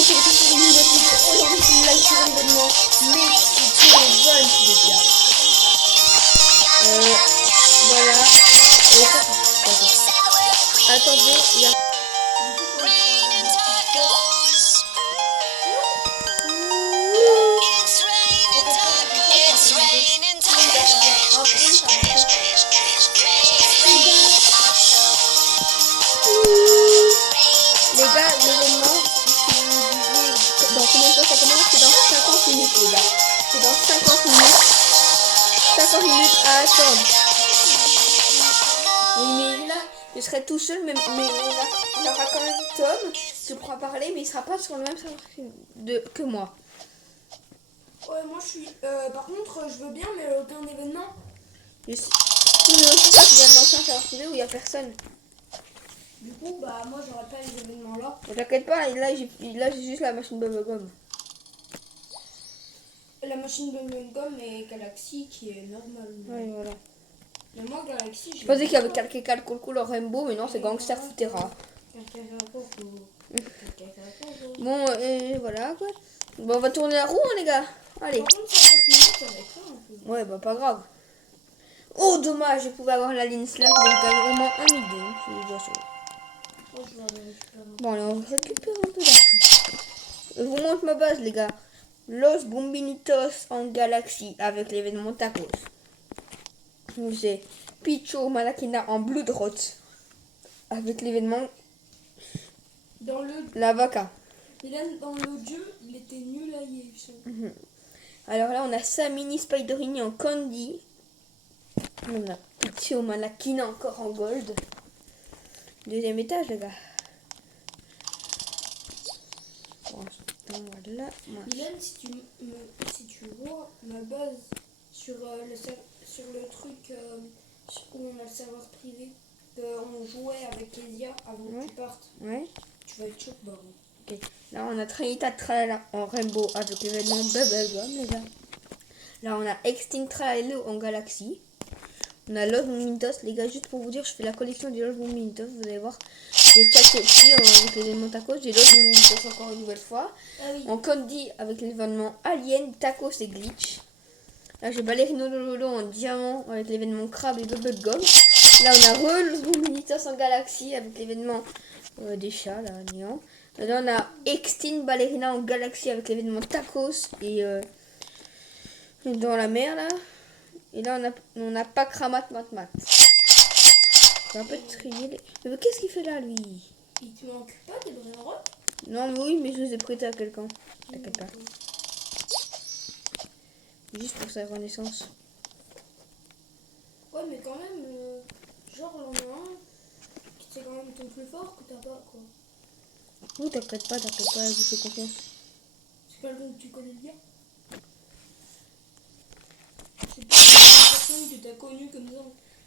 sur une vidéo aujourd'hui live sur l'événement Mexico Event, les gars. Voilà. Attendez, il y a... Les gars, l'événement, dans combien de temps ça commence? C'est dans 50 minutes, les gars. C'est dans 50 minutes. 50 minutes à attendre. Oui, mais là, je serai tout seul, mais on aura quand même Tom qui pourra parler, mais il sera pas sur le même serveur que moi. Ouais, moi je suis. Par contre, je veux bien, mais aucun événement. Je sais. Oui, mais aussi, toi, tu viens de lancer un serveur privé où il n'y a personne. Du coup, bah, moi j'aurais pas les événements là. T'inquiète pas, là, j'ai juste la machine Bubblegum. La machine Bubblegum et Galaxy qui est normale. Ouais, voilà. Mais moi, Galaxy, Je pensais qu'il y avait quelqu'un cool en Rainbow, mais non, c'est Gangster Futera. Bon, et voilà quoi. Bon, on va tourner la roue, hein, les gars. Allez. Par contre, 50 minutes, ça va être long un peu. Ouais, bah pas grave. Oh, dommage, je pouvais avoir la ligne slash, mais il gagne au moins 1 million. C'est déjà ça. Moi, je vais aller récupérer. Bon, allez, on va récupérer un peu là. Je vous montre ma base, les gars. Los Bombinitos en Galaxy avec l'événement Tacos. J'ai Picho Malakina en Bloodrot avec l'événement Dans le. La Vaca. Hélène, dans le jeu, il était nul à y. Alors là, on a Samini Spiderini en Candy. On a Picho Malakina encore en Gold. Deuxième étage, les gars. Voilà. Hélène, si tu vois ma base sur le truc où on a le serveur privé, on jouait avec Kezia avant que tu partes, Ouais. tu vas être chaud, baron. Ok. Là, on a Trinita Tralala en Rainbow avec l'événement Bubblegum, les gars. Là, on a Extinct Tralala en Galaxy. On a Los Bombinitos, les gars, juste pour vous dire, je fais la collection des Los Bombinitos, vous allez voir. J'ai Tchak aussi avec l'événement Tacos, j'ai Los Bombinitos encore une nouvelle fois. Ah oui. En Candy avec l'événement Alien, Tacos et Glitch. Là, j'ai Ballerino Lolo en diamant avec l'événement Crabe et Bubblegum. Là, on a Los Bombinitos en Galaxy avec l'événement des chats, là, néant. Là, on a Extinct Ballerina en Galaxy avec l'événement Tacos et dans la mer, là. Et là, on a pas Kramat Matmat. C'est un peu trié. Mais qu'est-ce qu'il fait là, lui? Il te manque pas des Brainrot? Non, mais oui, mais je les ai prêtés à quelqu'un. T'inquiète pas. Juste pour sa renaissance. Ouais, mais quand même, genre, on en a un qui c'est quand même ton plus fort que t'as pas, quoi. Oui, t'inquiète pas, je fais confiance. C'est quelqu'un que tu connais bien. C'est pas une personne que t'as connue comme ça,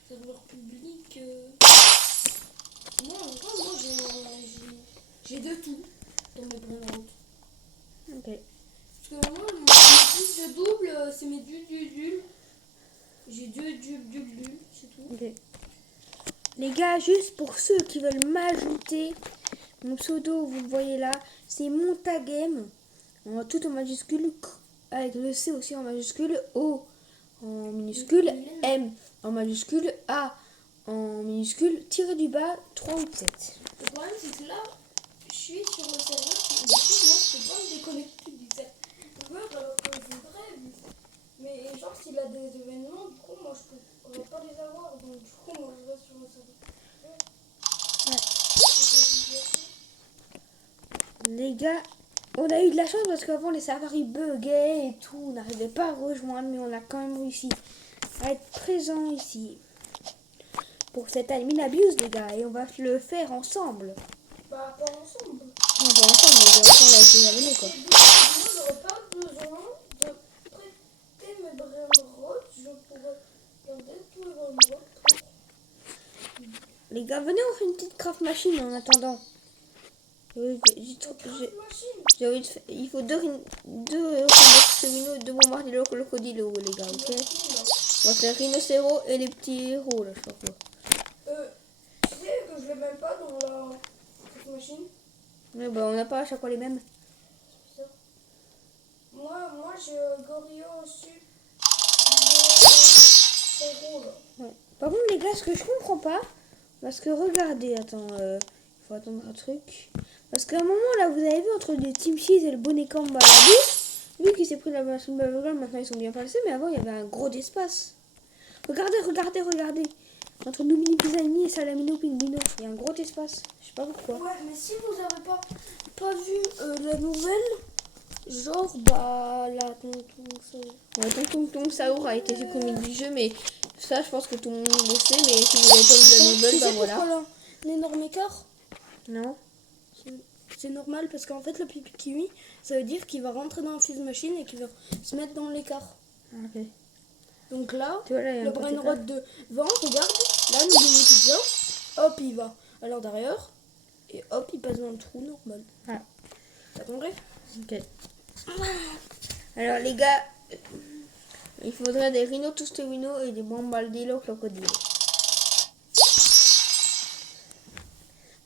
serveur public. Non, en vrai, moi j'ai de tout dans mes Brainrot. Ok. Parce que moi, mon plus de double, c'est mes dul. J'ai deux dul, c'est tout. Ok. Les gars, juste pour ceux qui veulent m'ajouter, mon pseudo, vous le voyez là, c'est Montagame, tout en majuscule, avec le C aussi en majuscule, O en minuscule, M en majuscule, A en minuscule, tiré du bas, 387. Le problème, c'est que là, je suis sur le serveur, et du coup, moi, je peux pas me déconnecter du serveur alors que je voudrais. Mais genre, s'il a des événements, du coup, moi, je pourrais pas les avoir. Donc, du coup, moi, je reste sur le serveur. Les gars, on a eu de la chance parce qu'avant les serveurs ils buguaient et tout, on n'arrivait pas à rejoindre, mais on a quand même réussi à être présent ici pour cette Admin Abuse, les gars, et on va le faire ensemble. Bah, pas ensemble. Non, pas ensemble, mais ensemble avec les abonnés, quoi. Moi, j'aurais pas besoin de prêter mes Brainrot. Je pourrais garder tous les Brainrot. Les gars, venez, on fait une petite craft machine en attendant. Il faut deux bombardillos crocodilo, les gars, ok? On va faire rhinocéros et les petits héros, là, je sais pas quoi. Tu sais que je l'ai même pas dans la cette machine. Mais bah, on n'a pas à chaque fois les mêmes. j'ai Goryo au-dessus. C'est gros là. Ouais. Par contre, les gars, ce que je comprends pas, parce que regardez, attends, il faut attendre un truc. Parce qu'à un moment, là, vous avez vu entre le Team Cheese et le Bonnet Kamba, vu qu'il s'est pris la version Bubblegum, maintenant ils sont bien placés, mais avant, il y avait un gros espace. Regardez. Entre Noumini Pisani et Salamino Pinguino, il y a un gros espace. Je sais pas pourquoi. Ouais, mais si vous avez pas vu la nouvelle, genre, bah, la Tonton Saour a été supprimé du jeu, mais ça, je pense que tout le monde le sait, mais si vous n'avez pas vu la nouvelle, Tu bah sais voilà. pourquoi l'énorme écart? Non. C'est normal parce qu'en fait, le pipi kiwi, ça veut dire qu'il va rentrer dans la fuse machine et qu'il va se mettre dans l'écart. Ok. Donc là, Tu vois, là, il y a le un petit brain écart. rot devant, regarde, là, nous donnons pizza, hop, il va à l'intérieur et hop, il passe dans le trou normal. Ah. T'as compris? Ok. Alors, les gars, il faudrait des Rhino Tostewino et des Bombaldillo Crocodile.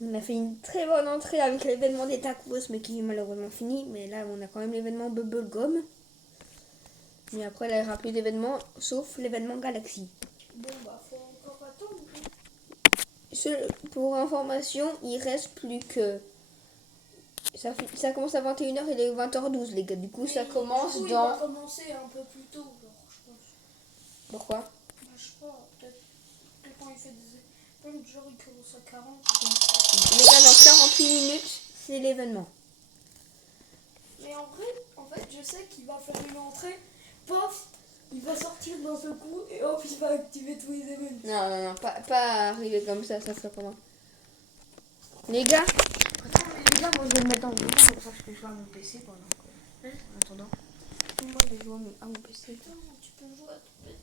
On a fait une très bonne entrée avec l'événement des tacos, mais qui est malheureusement fini. Mais là, on a quand même l'événement Bubblegum. Mais après, là, il n'y aura plus d'événements, sauf l'événement Galaxy. Bon, bah, faut encore attendre. Pour information, il reste plus que... Ça commence à 21h, il est 20h12, les gars. Du coup, ça commence Il dans... va commencer un peu plus tôt, genre, je pense. Pourquoi? Bah, je sais pas, peut-être quand il fait des événements, genre, il commence à 40. Les gars, dans 48 minutes, c'est l'événement. Mais en fait, je sais qu'il va faire une entrée, pof, il va sortir dans ce coup et hop, il va activer tous les événements. Non, pas arriver comme ça serait pas mal. Les gars, les gars, moi je vais me mettre en même temps, comme ça je peux jouer à mon PC pendant que... En attendant, moi je vais jouer à mon PC. Attends, tu peux jouer à ton PC.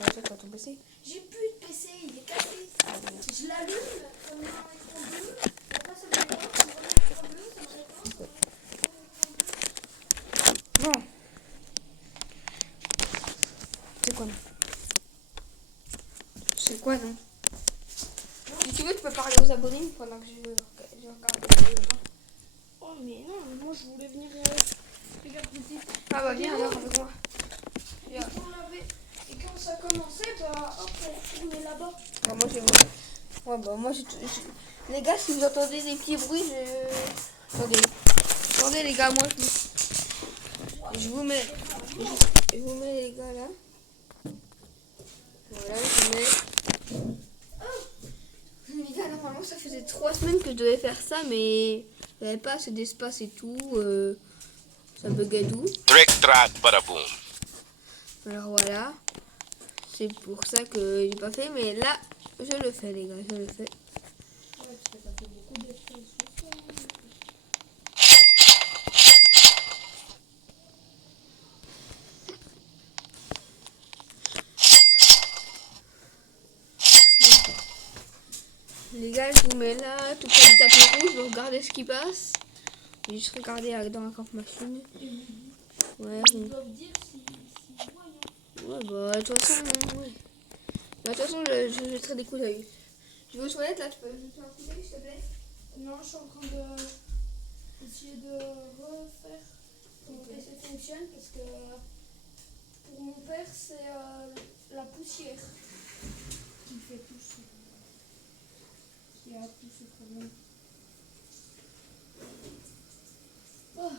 Ouais, toi, ton PC. J'ai plus de PC, il est cassé. Ah, bon. Je l'allume, ça met un écran bleu, après ça met un écran bleu, ça met un écran bleu, Bon. C'est quoi, non? C'est quoi, non? Si tu veux, tu peux parler aux abonnés pendant que je regarde la vidéo. Oh mais non, mais moi je voulais venir regarder des Ah bah viens alors avec moi. Et quand ça commençait, bah hop, on retournait là-bas. Bah, moi j'ai... Ouais, bah moi les gars, si vous entendez des petits bruits, Attendez les gars, moi je vous mets... Je vous mets les gars là. Voilà, je vous mets... Les gars, normalement ça faisait 3 semaines que je devais faire ça, mais il n'y avait pas assez d'espace et tout. Ça buguait tout. Trick, track, badaboom. Alors voilà. C'est pour ça que j'ai pas fait, mais là, je le fais les gars, je le fais. Ouais, parce que ça fait beaucoup d'espace. Les gars, je vous mets là, tout près du tapis rouge, vous regardez ce qui passe. J'ai juste regardé dans la camp machine. Ouais, Ils doivent dire s'ils voient. ouais, bah, de toute façon, ouais. Bah, de toute façon, je jetterai des coups d'œil. Je vais aux toilettes là, tu peux jeter un coup d'œil s'il te plaît? Non, je suis en train d'essayer de refaire que mon PC fonctionne parce que pour mon père, c'est la poussière qui fait tout ça. Qui a tous ces problèmes. Oh.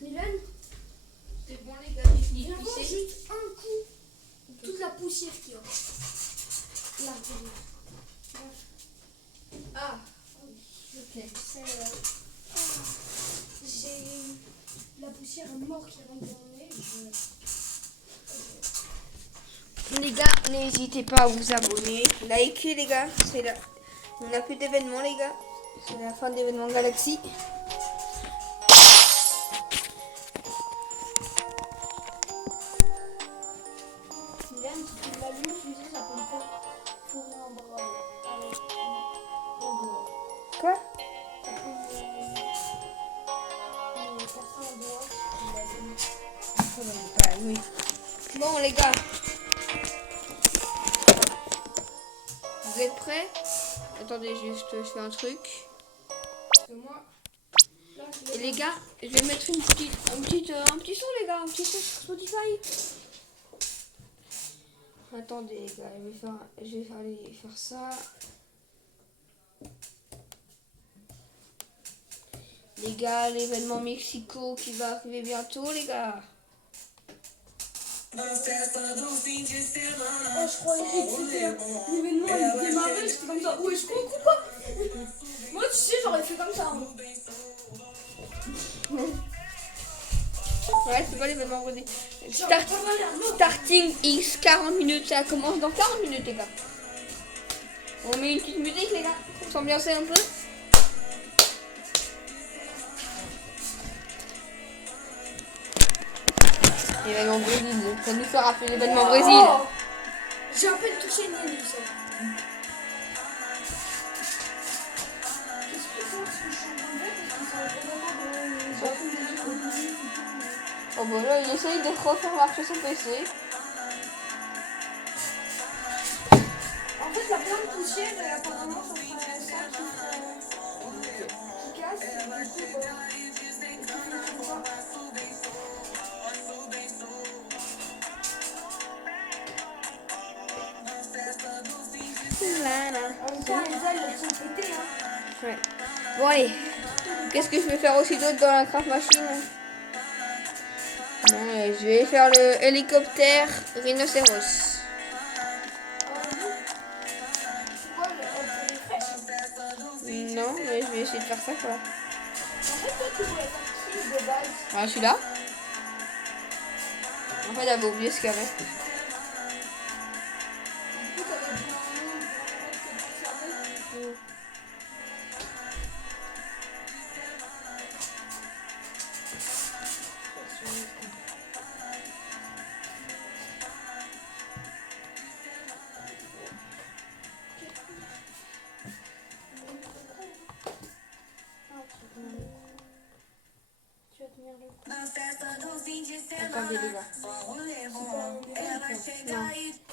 Mylène, C'est bon les gars, j'ai fini viens de voir pisser. juste un coup toute la poussière qu'il y a. Là, regarde. Ah, Ok, c'est j'ai la poussière mort qui rentre dans le nez. les gars, n'hésitez pas à vous abonner. Likez les gars, c'est là. On n'a plus d'événements les gars. C'est la fin de l'événement Galaxy. Mylène, si tu l'allumes, tu sais, ça peut me faire fourrer en bras avec en doigt. Quoi? Ça peut me casser un doigt si tu l'allumes. Bon les gars, vous êtes prêts? Attendez juste, je fais un truc. Parce que moi, là, je Et les gars, je vais mettre un petit son, les gars, un petit son sur Spotify. Attendez, les gars, je vais aller faire ça. Les gars, l'événement Mexico qui va arriver bientôt, les gars. Oh, je croyais que c'était l'événement il démarrait, j'étais comme ça. Ouais, je comprends pas. Moi, tu sais, j'aurais fait comme ça. Hein. Ouais, c'est pas l'événement Brésil. Starting X 40 minutes, ça commence dans 40 minutes, les gars. On met une petite musique, les gars, pour s'ambiancer un peu. L'événement Brésil, ça nous fera rappeler l'événement Brésil. J'ai à peine touché une ligne, ça. Qu'est-ce que c'est que je suis en train de faire parce que ça va Oh bon, là, il essaye de refaire marcher son PC. En fait, il y a plein de poussières et apparemment, ça sera ça qui casse. Et du coup, en même temps, les ailes, elles sont pétées, hein. Ouais. Bon, allez. Qu'est-ce que je vais faire aussi d'autre dans la craft machine? Non, je vais faire le hélicoptère rhinocéros. Non, mais je vais essayer de faire ça, quoi. En fait, toi, tu voulais faire qui de base? Ah, celui-là. En fait, j'avais oublié ce qu'il y avait. Du coup, t'avais dit un nom pour le Attendez, les gars. Non.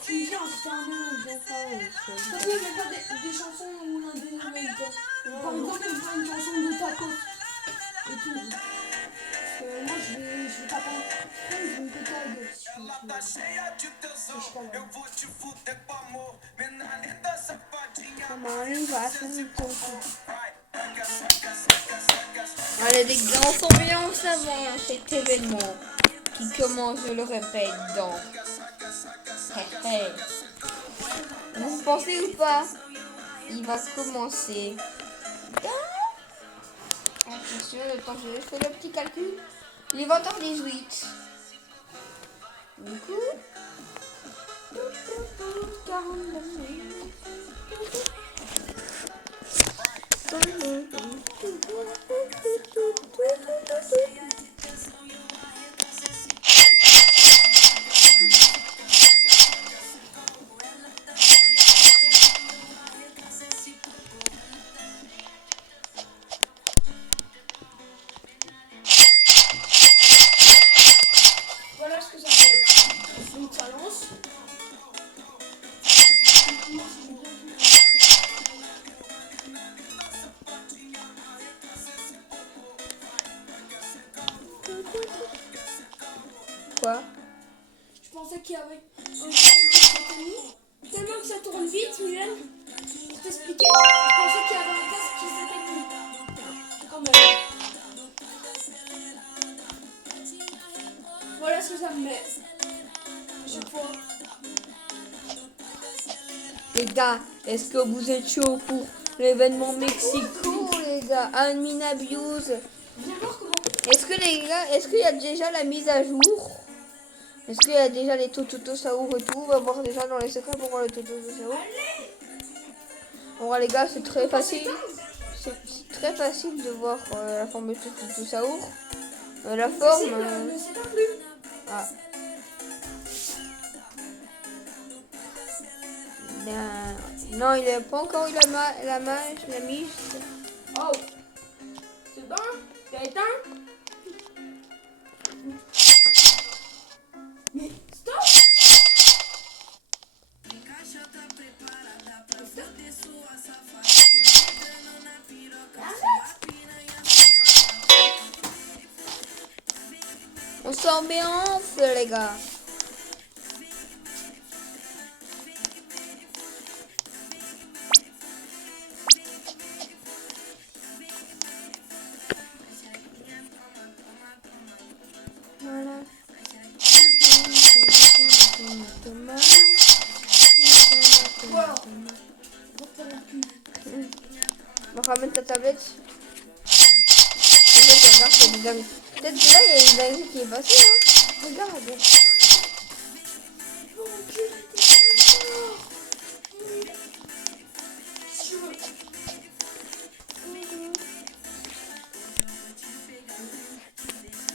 Tu me dis, c'était un nom, bien ça. Pourquoi il n'y a pas des chansons où l'un des noms est dedans? Par exemple, on fait une chanson de tacos et tout. Parce que moi, je vais pas prendre. Je vais me péter la gueule si je Comment il va se Allez, les gars, on s'ambiance avant cet événement qui commence, je le répète, dans... Vous pensez ou pas? Il va commencer dans... Attention, le temps que je fais le petit calcul. Il est 20h18. Du coup... 49 minutes. Voilà ce que ça fait. Donc ça lance. Quoi? Je pensais qu'il y avait un tellement que ça tourne vite, Mylène. Pour t'expliquer, je pensais qu'il y avait un casque qui s'était mis. Quand même. Voilà ce que ça me met. Je vois. Les gars, est-ce que vous êtes chaud pour l'événement Mexico, les gars? Admin abuse. Viens voir comment. Est-ce que les gars, est-ce qu'il y a déjà la mise à jour? Est-ce qu'il y a déjà les Tototosaur et tout? On va voir déjà dans les secrets pour voir les Tototosaur. Bon, les gars, c'est très facile. C'est très facile de voir la forme de Tototosaur. La forme... Ne sais pas plus. Ah. Non, il n'a pas encore eu la mise. Oh. C'est bon? T'as éteint? Mais stop! Arrête! On s'ambiance, les gars. Voilà. Wow. Bon, ramène ta tablette. Peut-être que là, il y a une dingue. Peut-être que là, il y a une dingue qui est passée. Hein. Regarde.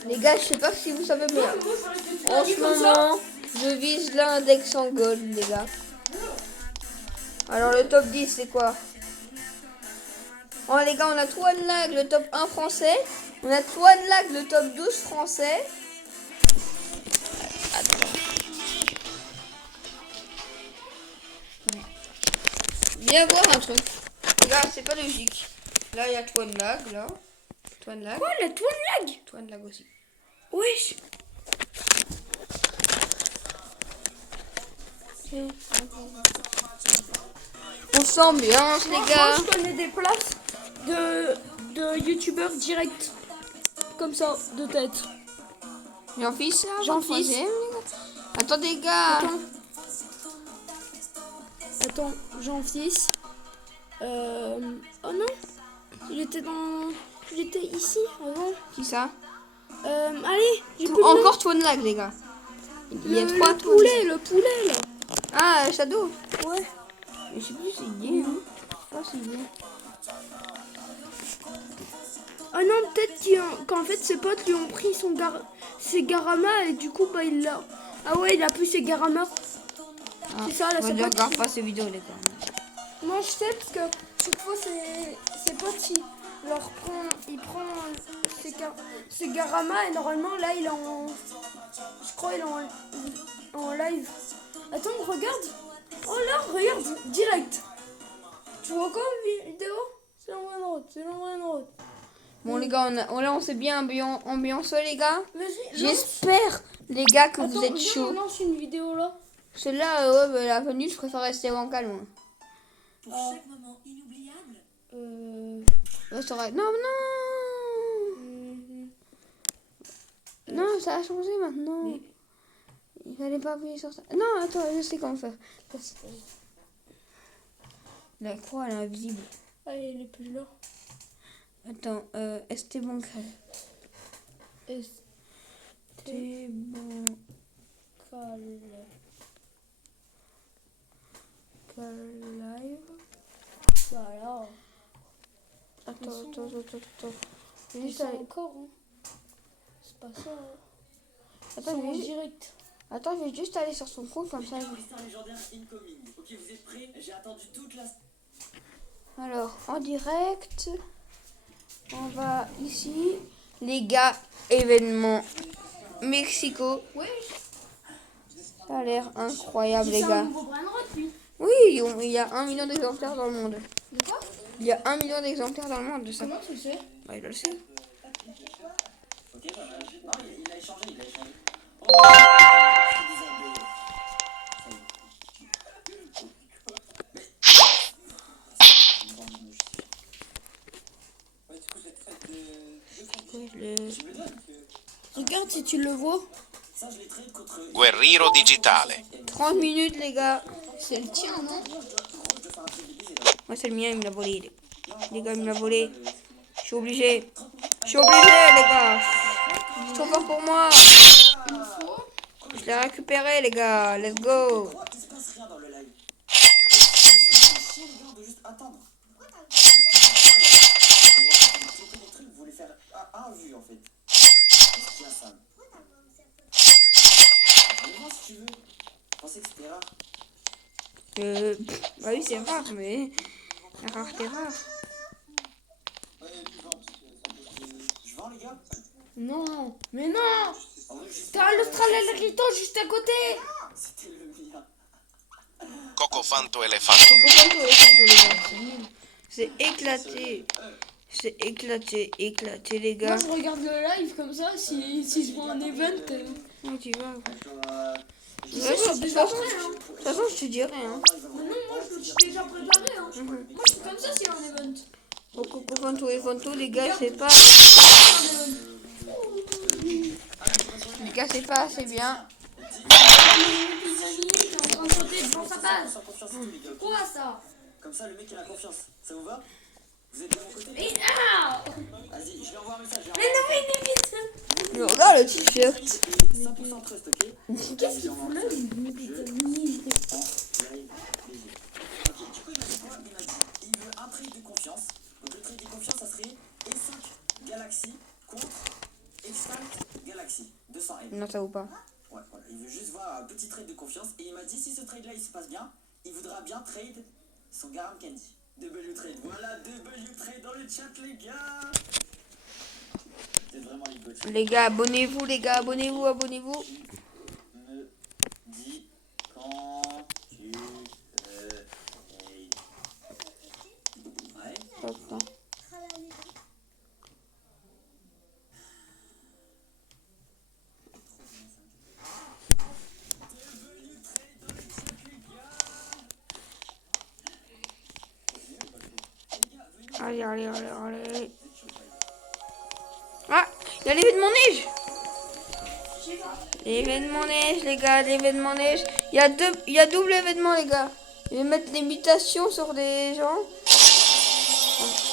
Les gars, je sais pas si vous savez, mais en ce moment, je vise l'index en gold, les gars. Alors, le top 10, c'est quoi? Oh, les gars, on a Twan Lag, le top 1 français. On a Twan Lag, le top 12 français. Attends. Viens voir un truc. Regarde, c'est pas logique. Là, il y a Twan Lag, là. Twan Lag. Quoi, la Twan Lag? Twan Lag aussi. Wesh. On s'ambiance, les gars. Moi, je connais des places de youtubeurs direct. Comme ça, de tête. Jean-Fils, là. Jean-Fils. troisième, les gars. Attends, les gars. Attends, Jean-Fils. Oh non. Il était ici avant. Qui ça? Allez, j'ai plus le nom. Encore Twan Lag, les gars. Il y a trois le Twan poulet, Lag. le poulet là. Ah, Shadow. Ouais. Mais je sais plus si c'est gay, hein. Je sais pas si c'est gay. Ah non, peut-être qu'en fait ses potes lui ont pris ses Garama et du coup bah il l'a. Ah ouais, il a plus ses Garama. Ah, C'est ça, là, moi, c'est je pas regarde qui- pas ces vidéos, les gars. Moi je sais parce que chaque fois ses potes il prend ses Garama et normalement là il est en. Je crois il est en live. Attends, regarde. Oh là, regarde, direct. Tu vois quoi vidéo? C'est l'envoi de route, c'est l'envoi de route. Bon, les gars, là, on s'est bien ambiancé, les gars. Vas-y, J'espère, les gars, que vous attends, êtes viens, chauds. on lance une vidéo là. Celle-là, ouais, bah, la venue, je préfère rester en calme. Pour chaque moment inoubliable. Ouais, ça aurait... Non, non. Non, ça a changé maintenant. Il fallait pas appuyer sur ça. Non, attends, je sais comment faire. La croix, elle est invisible. Ah, il est plus là. Attends, ST bancal. T bancal. Live. Voilà. Attends. C'est Juste ça aller- encore. Hein. C'est pas ça. Hein. Attends, C'est en je vais... direct. Attends, je vais juste aller sur son compte comme ça. Freestyle légendaire incoming. Ok, vous êtes prêts? J'ai attendu toute la... Alors, en direct, on va ici. Les gars, événement Mexico. Oui. Ça a l'air incroyable, les C'est un gars. nouveau Brainrot, lui. Oui, il y a 1 million d'exemplaires dans le monde. De quoi? Il y a 1 million d'exemplaires dans le monde de ça. Comment tu le sais? Bah, il le sait. Ok, non, il a échangé, Regarde si tu le vois. Guerriero digitale. 30 minutes, les gars. C'est le tien, non? Moi, c'est le mien, il me l'a volé. Les gars, il me l'a volé. Je suis obligé. Les gars. C'est trop fort pour moi. Je l'ai récupéré, les gars. Let's go. Il se passe rien dans le live. De juste attendre. Vous voulez faire un vu en fait. Qu'est-ce qu'il y a, Sam? Dis-moi si tu veux. Je pensais que c'était rare. Bah oui, c'est rare, mais la rareté rare. Je vends, les gars? Non. Mais non. En vrai, juste- T'as l'Australien juste à côté. C'était le mien. Cocofanto elefanto. Faut comprendre tous les gens, les gars. C'est éclaté. C'est éclaté, éclaté les Moi gars. je regarde le live comme ça, si je vois un event. Oh, tu vois. Tu sais, je suis déjà prêt. Hein. De toute façon, je te dis rien. Mais non, moi je suis déjà préparé. Hein. Moi je suis comme ça s'il y a un event. Coucou Fanto, les gars, c'est pas. Les gars, c'est pas assez bien. T'es en train de sauter devant sa base. Quoi ça? Comme ça, le mec il a confiance. Ça vous va? Vous êtes de mon côté? Mais ah! Vas-y, je lui envoie un message. Mais non, mais vite! Mais regarde le t-shirt. 100% trust, ok? Qu'est-ce qu'il fout là? Ok, du coup, il m'a dit quoi? Il m'a dit il veut un trade de confiance. Donc, le trade de confiance, ça serait E5 Galaxy contre Extinct Galaxy 200M. Non, ça vaut pas. Ouais, voilà. Il veut juste voir un petit trade de confiance. Et il m'a dit si ce trade-là il se passe bien, il voudra bien trade son Garam Candy. W trade. Voilà, W trade dans le chat, les gars. C'est vraiment les gars. Les gars, abonnez-vous, les gars, abonnez-vous. Me dis quand tu ouais. Hop, hein. Allez. Ah, il y a l'événement neige. L'événement neige, les gars, l'événement neige. Il y a double événement, les gars. Je vais mettre l'imitation sur des gens.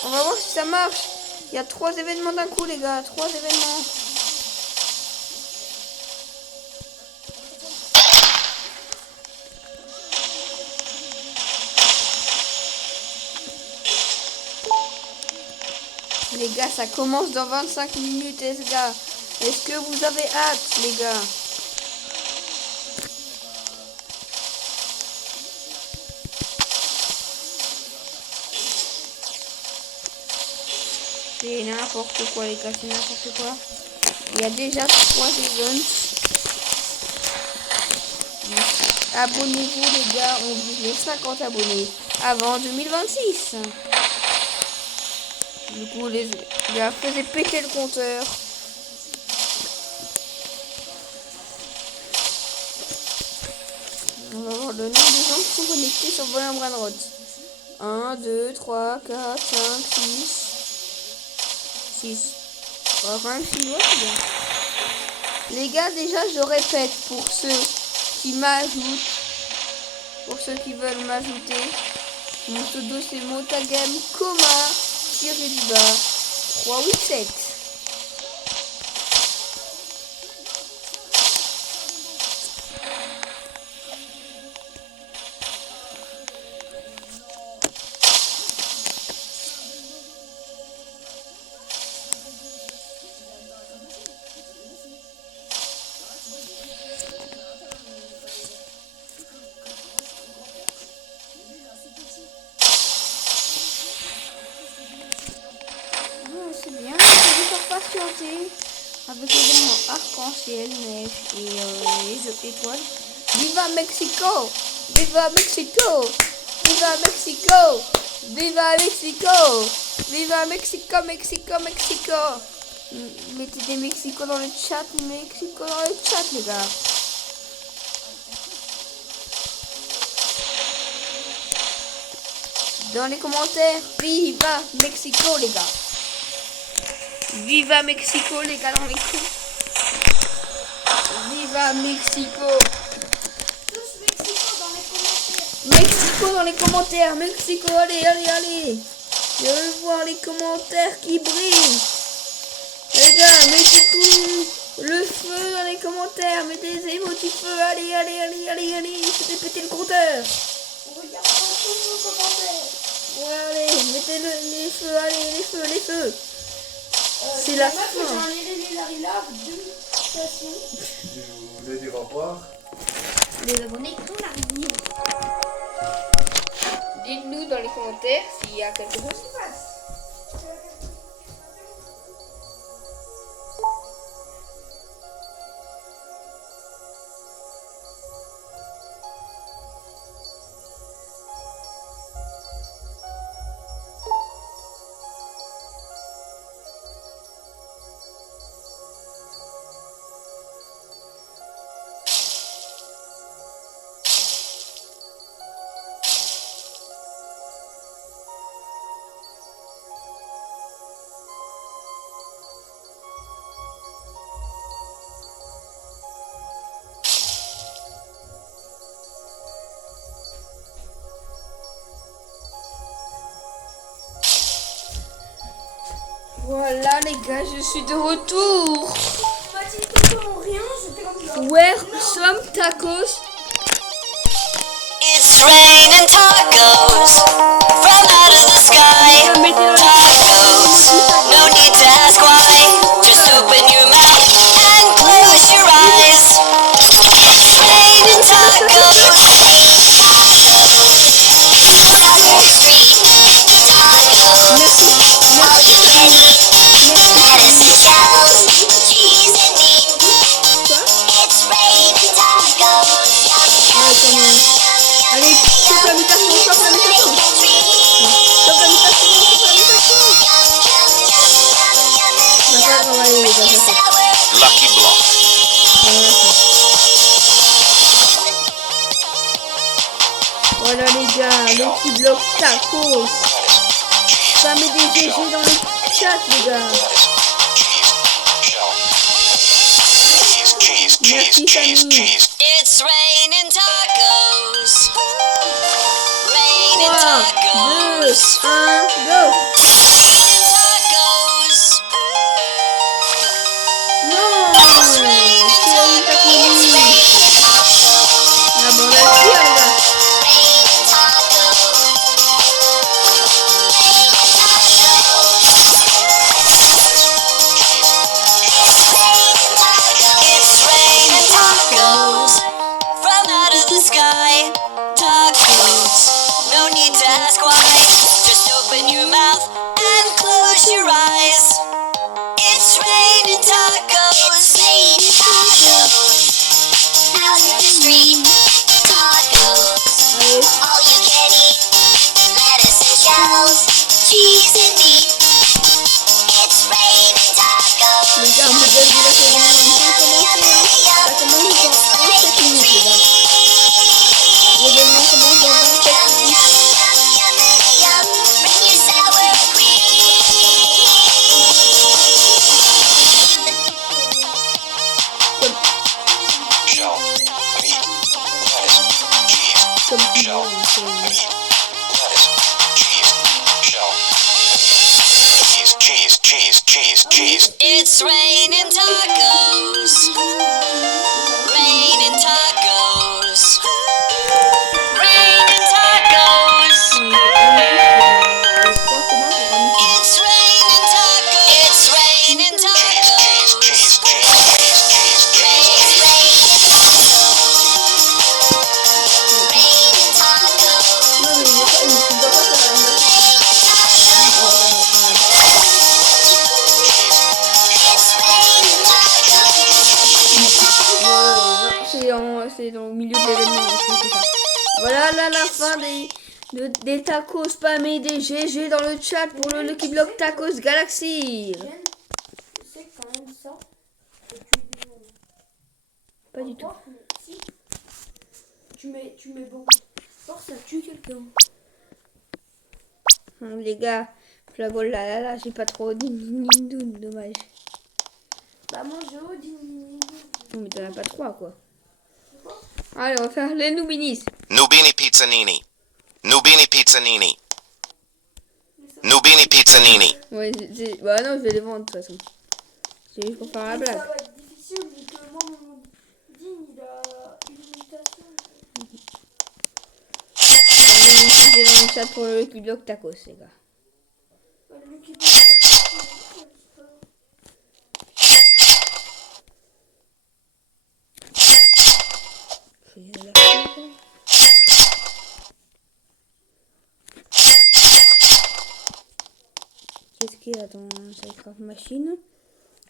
On va voir si ça marche. Il y a 3 événements d'un coup, les gars. 3 événements. Les gars, ça commence dans 25 minutes, les gars. Est-ce que vous avez hâte, les gars? C'est n'importe quoi, les gars, c'est n'importe quoi. Il y a déjà 3 events. Abonnez-vous, les gars, on vise les 50 abonnés avant 2026. Du coup, les gars, faisait péter le compteur. On va voir le nombre de gens qui sont connectés sur Volant Branrod. 1, 2, 3, 4, 5, 6. On va quand même 6 doigts, c'est bien. Les gars, déjà, je répète pour ceux qui m'ajoutent, pour ceux qui veulent m'ajouter, mon pseudo c'est Motagame Coma _du-bas 387. C'est bien, je vais faire patienter avec l'événement arc-en-ciel, neige et les étoiles. Viva Mexico! Viva Mexico! Viva Mexico! Viva Mexico! Viva Mexico, Mexico! Mettez des Mexico dans le chat, Mexico dans le chat, les gars. Dans les commentaires, Viva Mexico, les gars. Viva Mexico, les gars, dans les coups. Viva Mexico. Tous Mexico dans les commentaires. Mexico dans les commentaires. Mexico, allez. Je veux voir les commentaires qui brillent. Les gars, mettez tout le feu dans les commentaires. Mettez des émotifs feu. Allez. Faites péter le compteur. On regarde pas tous vos commentaires. Ouais, allez, mettez les feux. Allez, les feux. C'est la fin. J'ai un Lélé Larila, 2 stations. Je voulais dire au revoir. Les abonnés sont arrivés. Dites-nous dans les commentaires s'il y a quelque chose qui passe. Voilà les gars, je suis de retour. Mathilde, t'entends rien, j'étais comme ça. Where some tacos? It's raining tacos from out of the sky. Tacos, no need to ask why. Just open your mouth and close your eyes. It's raining tacos. Summer Street tacos. All you can eat. Lettuce and shells, cheese and meat. It's raining tacos. Allez, chauffe la mutation, chauffe la mutation. Chauffe la mutation, chauffe la mutation. On va faire travailler les gars, ça fait. Lucky Block. Voilà les gars, le petit bloc tacos. Ça met des GG dans le chat les gars. Merci Samy. It's raining tacos. Raining 3, 2, tacos. 1, go. Raining tacos. Non, It's raining c'est une tacos. tacos. Raining Ah bon, on a le tir là. It's raining tacos from out of the sky. Tacos, no need to ask why. Just open your mouth and close your eyes. It's raining tacos. Raining tacos. Out in the street. Tacos. All you can eat. Lettuce and shells. Cheese and meat. It's raining tacos. Les gars, on peut déjà dire que l'événement commence. Ça commence dans 27 minutes les gars. L'événement commence dans 27 minutes. Shell, meat, lettuce, cheese. Comme tu Shell, veux. meat, lettuce, cheese. Shell, cheese. It's raining tacos. Raining tacos. Raining tacos. It's raining tacos. It's raining tacos. Cheese. Raining tacos. Non, mais il ne doit pas faire c'est dans le milieu de l'événement. C'est ça. Voilà là la fin des tacos spammés, des GG dans le chat pour le Lucky Block Tacos Galaxy. Jen, tu sais que quand même ça, ça tue des gens. Pas du tout. Pourquoi? Si tu mets beaucoup de force, ça tue quelqu'un. Les gars, Flagol là, j'ai pas trop Nindoun, dommage. Bah moi j'ai Odin. Non mais t'en as pas 3 quoi. Allez, on va faire les Noubinis. Nubini Pizzanini. Nubini Pizzanini. Nubini Pizzanini. Ouais, bah non, je vais les vendre de toute façon. C'est juste pour faire la blague. Ça va être difficile vu que moi mon Odin il a une limitation. On est ici dans le chat pour le Lucky Block Tacos, les gars. Bah, lui qui Qu'est-ce qu'il y a dans cette craft machine?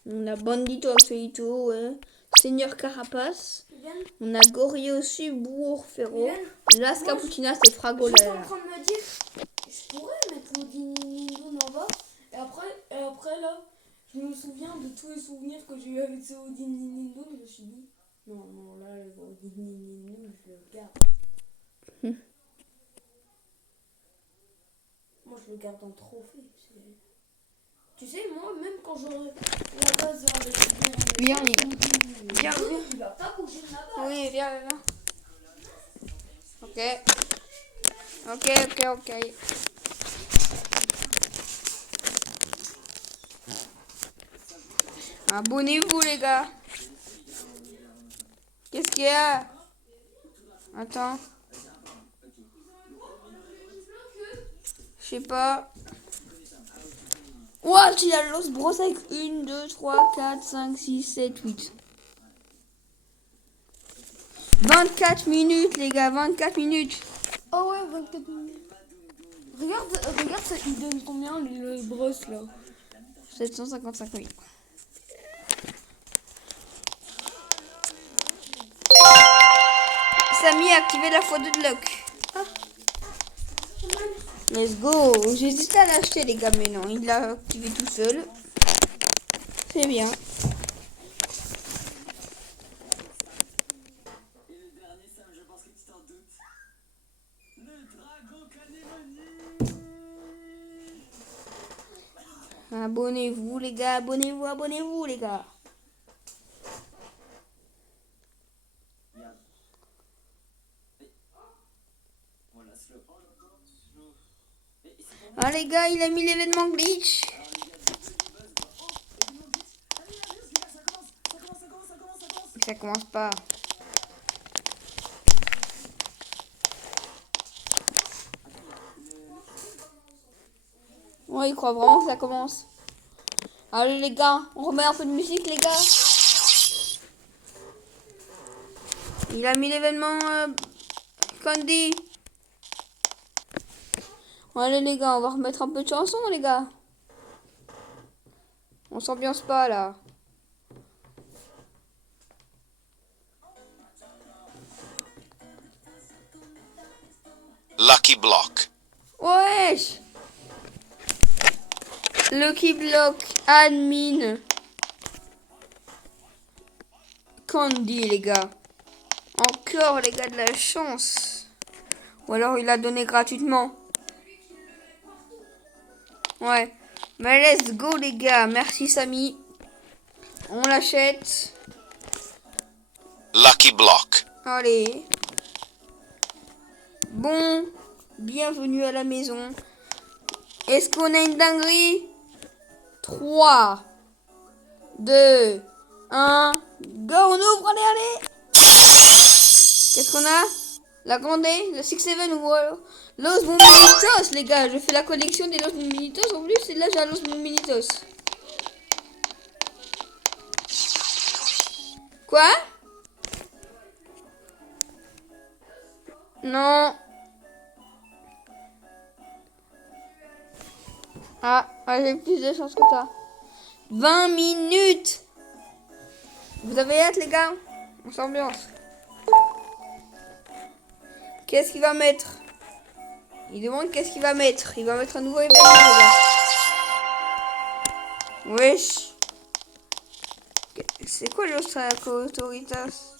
On a Bandito Axolito, ouais. Seigneur Carapace. On a Gorille aussi, Bourg Ferro. Las Cappuccina, c'est Je Fragola. suis en train de me dire, je pourrais mettre l'Odin Nindoun en bas. Et après là, je me souviens de tous les souvenirs que j'ai eu avec ce Odin Nindoun. Je me suis dit, non, là, le Odin Nindoun, je le garde. Moi, je le garde en trophée. Tu sais, moi, même quand j'aurai la base avec Viens, les gars. Viens. il va pas bouger de ma base. Oui, viens. Ok. Abonnez-vous les gars. Qu'est-ce qu'il y a? Attends. Je sais pas. Ouah, tu as l'os brosse avec 1, 2, 3, 4, 5, 6, 7, 8. 24 minutes les gars, 24 minutes. Oh ouais, 24 minutes. Regarde ça, il donne combien le brosse là? 755 000. Samy a activé la fois de luck. Let's go. J'hésitais à l'acheter les gars, mais non, il l'a activé tout seul. C'est bien. Et le dernier, Sam, je pense que tu t'en doutes. Le dragon canémonique. Abonnez-vous les gars, abonnez-vous les gars. Voilà, slow. Ah les gars, il a mis l'événement glitch. Ça commence pas. Ouais, il croit vraiment que ça commence. Allez les gars, on remet un peu de musique les gars. Il a mis l'événement Candy. Allez les gars, on va remettre un peu de chanson les gars. On s'ambiance pas là. Lucky Block. Wesh. Lucky Block admin. Candy les gars. Encore les gars de la chance. Ou alors il a donné gratuitement. Ouais. Mais let's go les gars. Merci Samy. On l'achète. Lucky Block. Allez. Bon. Bienvenue à la maison. Est-ce qu'on a une dinguerie? 3, 2, 1. Go, on ouvre. Allez, allez. Qu'est-ce qu'on a? La Grande, le 6-7 ou Los Mominitos, les gars. Je fais la collection des Los Mominitos. En plus, et là, j'ai un Los Mominitos. Quoi? Non. Ah, j'ai plus de chance que ça. 20 minutes. Vous avez hâte, les gars? On s'ambiance. Qu'est-ce qu'il va mettre? Il demande qu'est-ce qu'il va mettre. Il va mettre un nouveau événement, les gars. Wesh. C'est quoi l'autre autoritas?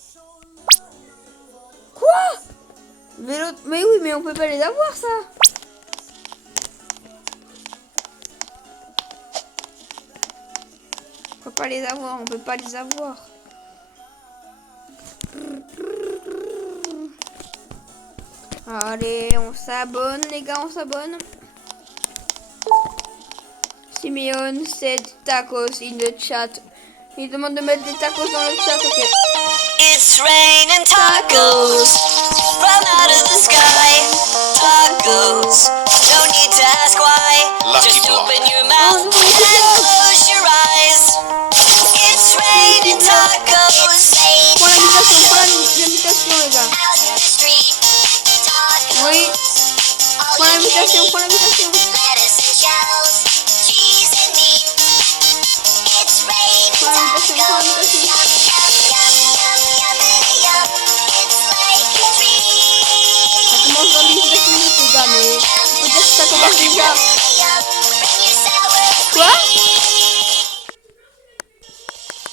Quoi? Mais oui, mais on peut pas les avoir, ça. On peut pas les avoir, on peut pas les avoir. Allez, on s'abonne, les gars, on s'abonne. Simeon said tacos in the chat. Il demande de mettre des tacos dans le chat, ok. It's raining tacos from out of the sky. Tacos, no need to ask why. Lucky Just Block. open your mouth and close your eyes. It's raining tacos. Prends l'invitation, les gars. Out in the street. Tacos. Oui, prends l'invitation, prends l'invitation. Lettuce and shells. Cheese and meat. It's raining Prends l'invitation, prends tacos. l'invitation. Ça commence dans 19 minutes, les gars, mais on peut dire que ça commence déjà. Quoi?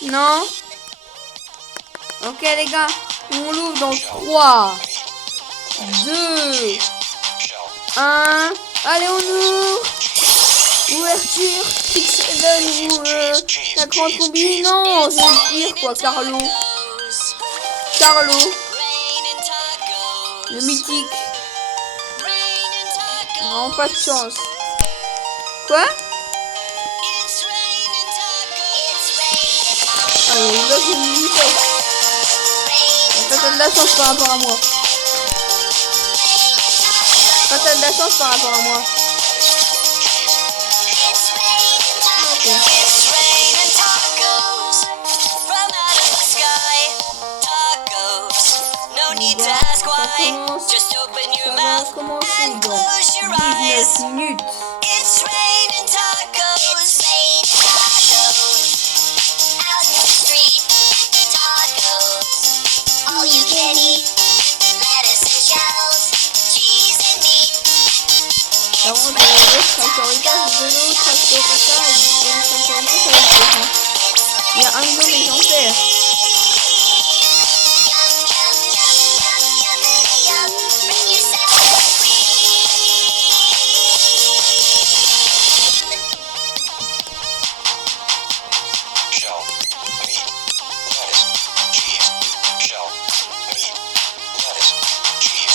Non. Ok, les gars, on l'ouvre dans 3, 2, 1. Allez, on ouvre. Ouverture, 6-7 ou la grande combi. Non, je vais le dire quoi, Carlo. Le mythique. Non, pas de chance. Quoi? Allez, là, j'ai une minute. T'as de la chance par rapport à moi. T'as de la chance par rapport à moi. Ok. It's raining tacos from out of the sky. Tacos, no need to ask why. Just open your Ça va mouth commencer and dans close your eyes. 19 minutes. It's raining tacos. It's raining tacos. Out in the street. Tacos. All you can eat. Lettuce and shells. Cheese and meat. Avant de tractoritage, vélo, tractoritage, ça va être différent. Il y a 1 million d'exemplaires. Shell, meat, lettuce, cheese, shell, meat, lettuce, cheese,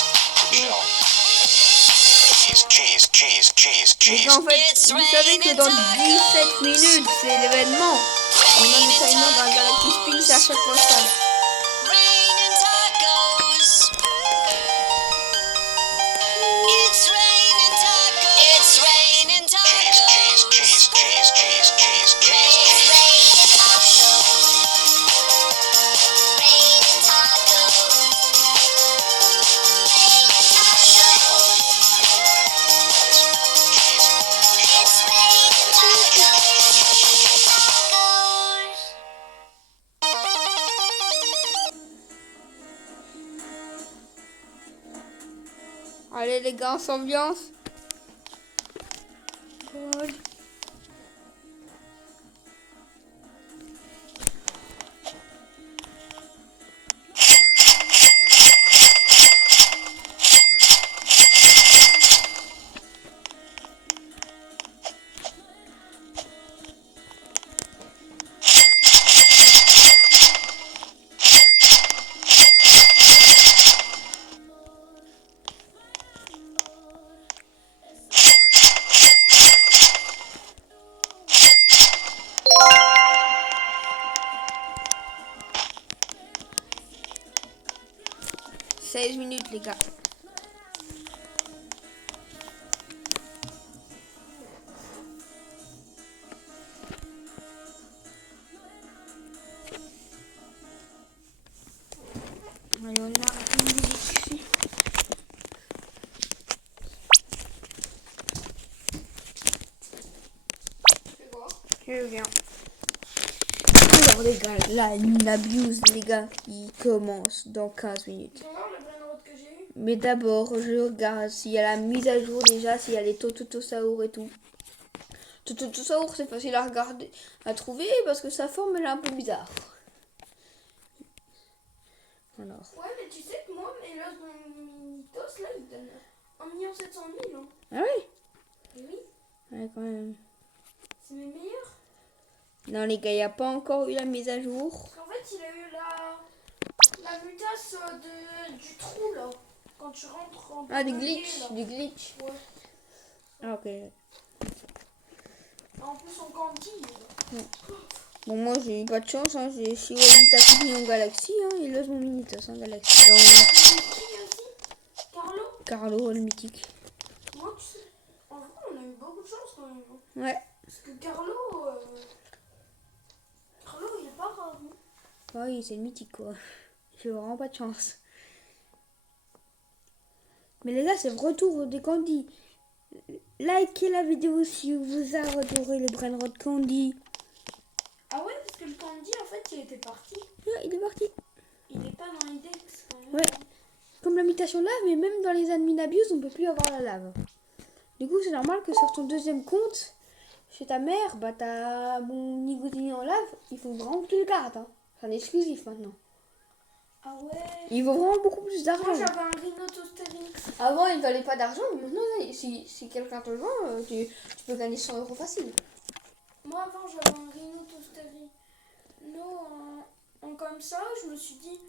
shell, cheese. Donc en fait, vous savez que dans 17 minutes, c'est l'événement. On a le timer dans la Galaxy Spin, c'est à chaque fois ça. Raining tacos. It's raining tacos. It's raining tacos. Cheese. It's raining tacos. Raining tacos. It's raining tacos. Allez les gars, on s'ambiance. Cool. « 16 minutes les gars. Allez, on arrête une musique. Je viens. Alors les gars, la Nabuse les gars, il commence dans 15 minutes. Tu vas voir le brain que j'ai eu? Mais d'abord, je regarde s'il y a la mise à jour déjà, s'il y a les Tototosaur et tout. Tototosaur, c'est facile à regarder, à trouver parce que sa forme elle est un peu bizarre. Alors, Ouais, mais tu sais que moi, mes lots Minitos, là, ils donnent 1 700 000. Hein. ah oui. Et oui, Ouais, quand même. c'est mes meilleurs. Non les gars, il n'y a pas encore eu la mise à jour. Parce qu'en fait, il a eu la mutasse du trou, là. Quand tu rentres en Ah, du palier, glitch, là. du glitch. Ouais. Ah ok. En plus, on candy. Bon, moi j'ai eu pas de chance, hein. J'ai Shiwami Takumi en Galaxy, hein. Il lose mon Minitos en Galaxy. Qui aussi? Carlo? Carlo, le mythique. Moi, tu sais, en vrai, on a eu beaucoup de chance quand même. Ouais. Parce que Carlo, il est pas rare. Hein. Oui, c'est le mythique quoi. J'ai vraiment pas de chance. Mais les gars, c'est le retour des Candy. Likez la vidéo si vous a adoré le Brainrod Candy. Ah ouais, parce que le candy, en fait, il était parti. Ouais, il est parti. Il est pas dans l'index. Ouais. Comme la mutation lave, mais même dans les admin abuse, on peut plus avoir la lave. Du coup, c'est normal que sur ton deuxième compte, chez ta mère, bah t'as mon Nigotini en lave. Il faut vraiment que tu le gardes. Hein. C'est un exclusif maintenant. Ah ouais. Il vaut vraiment beaucoup plus d'argent. Moi, j'avais un Rhinotostérix. Avant, il valait pas d'argent, mais maintenant, là, si quelqu'un te le vend, tu peux gagner 100 € facile. Moi, avant, j'avais un Rhinotostérix. En comme ça, je me suis dit,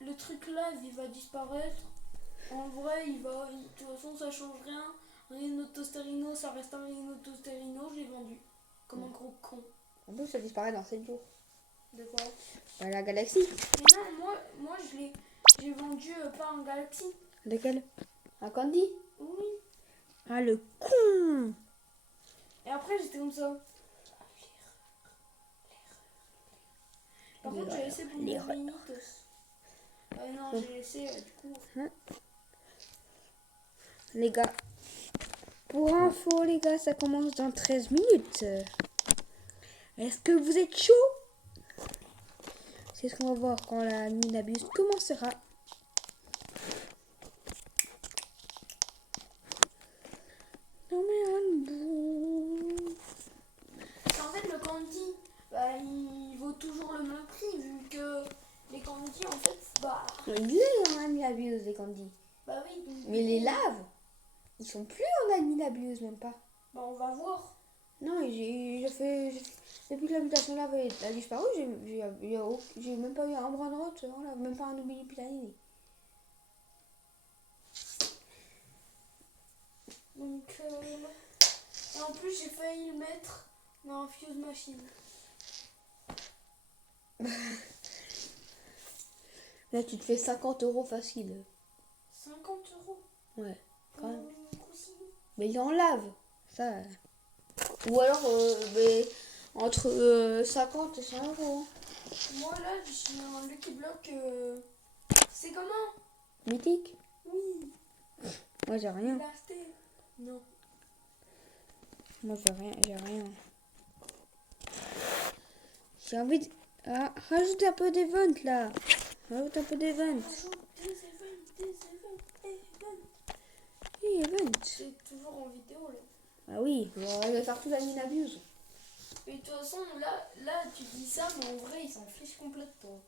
le truc là, il va disparaître. En vrai, de toute façon, ça change rien. Rhinotosterino, ça reste un Rhinotosterino. Je l'ai vendu. Comme un gros con. En plus, ça disparaît dans 7 jours. De quoi? Bah, la galaxie. Mais non, moi j'ai vendu pas en Galaxy. Lequel? Un Candy? Oui. Ah, le con! Et après j'étais comme ça. Par contre j'ai laissé pour L'erreur. mon Benito. Non, j'ai laissé du coup. Les gars, pour info, les gars, ça commence dans 13 minutes. Est-ce que vous êtes chaud? C'est ce qu'on va voir quand la nuit d'abus commencera. Non mais un bout. En fait le candy, bah, il vaut toujours le même prix vu que les candy en fait, bah Il est en nuit d'abus, les Candy. oui. Donc, Mais les laves, ils sont plus en nuit d'abus, même pas. bah on va voir. Non, depuis que la mutation lave a disparu, j'ai même pas eu un brin de route, voilà, même pas un oubli pitanine. Donc et en plus j'ai failli le mettre dans un fuse machine. Là, tu te fais 50 € facile. 50 €. Ouais, quand Pour même. une cousine. Mais il en lave, ça. Ou alors, entre 50 et 100 €. Moi là je suis un Lucky Block. C'est comment? Mythique. Oui. Moi, j'ai rien. Il a acheté. Non. Moi, j'ai rien. J'ai envie de... Ah, rajoute un peu d'event, là. Rajoute un peu d'event. Rajoute des events. Oui, event. C'est toujours en vidéo là. Ah oui, on va faire toute la mine abuse. Mais de toute façon, là, tu dis ça, mais en vrai, il s'en fiche complètement.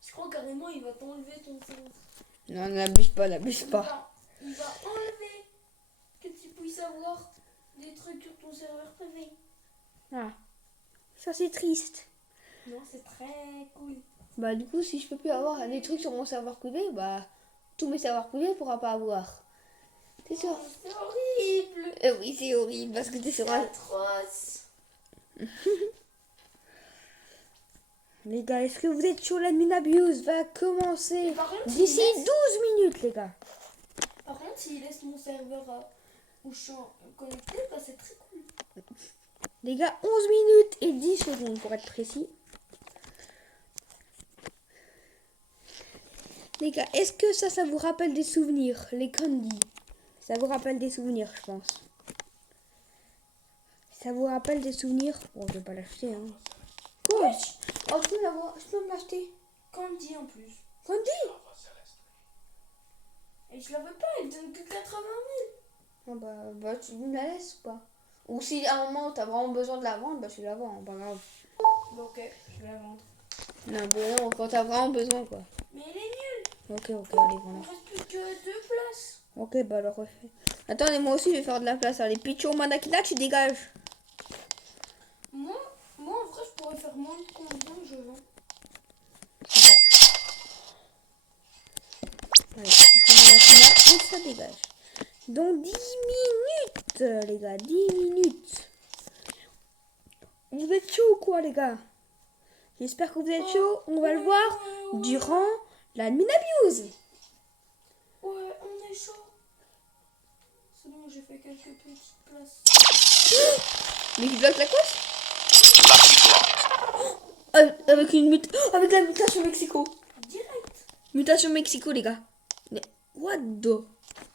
Je crois carrément, il va t'enlever ton serveur. Non, n'abuse pas. Il va enlever que tu puisses avoir des trucs sur ton serveur privé. Ah, ça c'est triste. Non, c'est très cool. Bah du coup, si je peux plus avoir des trucs sur mon serveur privé, bah tous mes serveurs privés pourra pas avoir. T'es sûr? Oh, c'est horrible. Oui, c'est horrible parce que t'es sur C'est un... atroce. Les gars, est-ce que vous êtes chaud? La mine abuse va commencer Et par contre, d'ici s'il laisse- 12 minutes, les gars. Par contre, s'il laisse mon serveur où je suis connecté, bah, c'est très cool. Les gars, 11 minutes et 10 secondes pour être précis. Les gars, est-ce que ça vous rappelle des souvenirs? Les candy. Ça vous rappelle des souvenirs, je pense. Ça vous rappelle des souvenirs? Bon, je vais pas l'acheter, hein. Quoi? Oh, je peux l'avoir, je peux me l'acheter. Candy en plus. Candy? Et je la veux pas, elle donne que 80 000. Ah bah tu me la laisses ou pas? Ou si à un moment t'as vraiment besoin de la vendre, bah tu la vends, pas grave. Bon, ok, je vais la vendre. Non, bah non, quand t'as vraiment besoin, quoi. Mais elle est nulle. Ok, allez, Il voilà. ne reste plus que 2 places. Ok, bah alors refais. Attendez, moi aussi je vais faire de la place. Allez, Picho Manakina, tu dégages. Moi, en vrai, je pourrais faire moins de combien je vends. C'est ça. Allez, Picho Manakina, et ça dégage. Dans 10 minutes, les gars, 10 minutes. Vous êtes chaud ou quoi, les gars? J'espère que vous êtes chaud. On va le voir durant la mine abuse. Ouais, on est chaud. C'est bon, j'ai fait quelques petites places. Mais il bloque la course Lucky Block. avec la mutation Mexico. Direct. Mutation Mexico, les gars. Mais what the...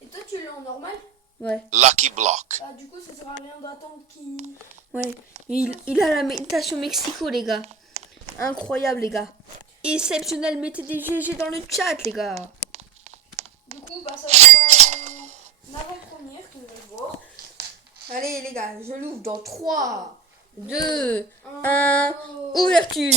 Et toi, tu l'as en normal? Ouais, Lucky Block. Bah, du coup, ça sert à rien d'attendre qu'il... ouais. Il a la mutation Mexico, les gars. Incroyable, les gars. Exceptionnel, mettez des GG dans le chat, les gars. Du coup, bah, ça sera une avant-première que vous allez voir. Allez, les gars, je l'ouvre dans 3, 2, 1, Un, ouverture.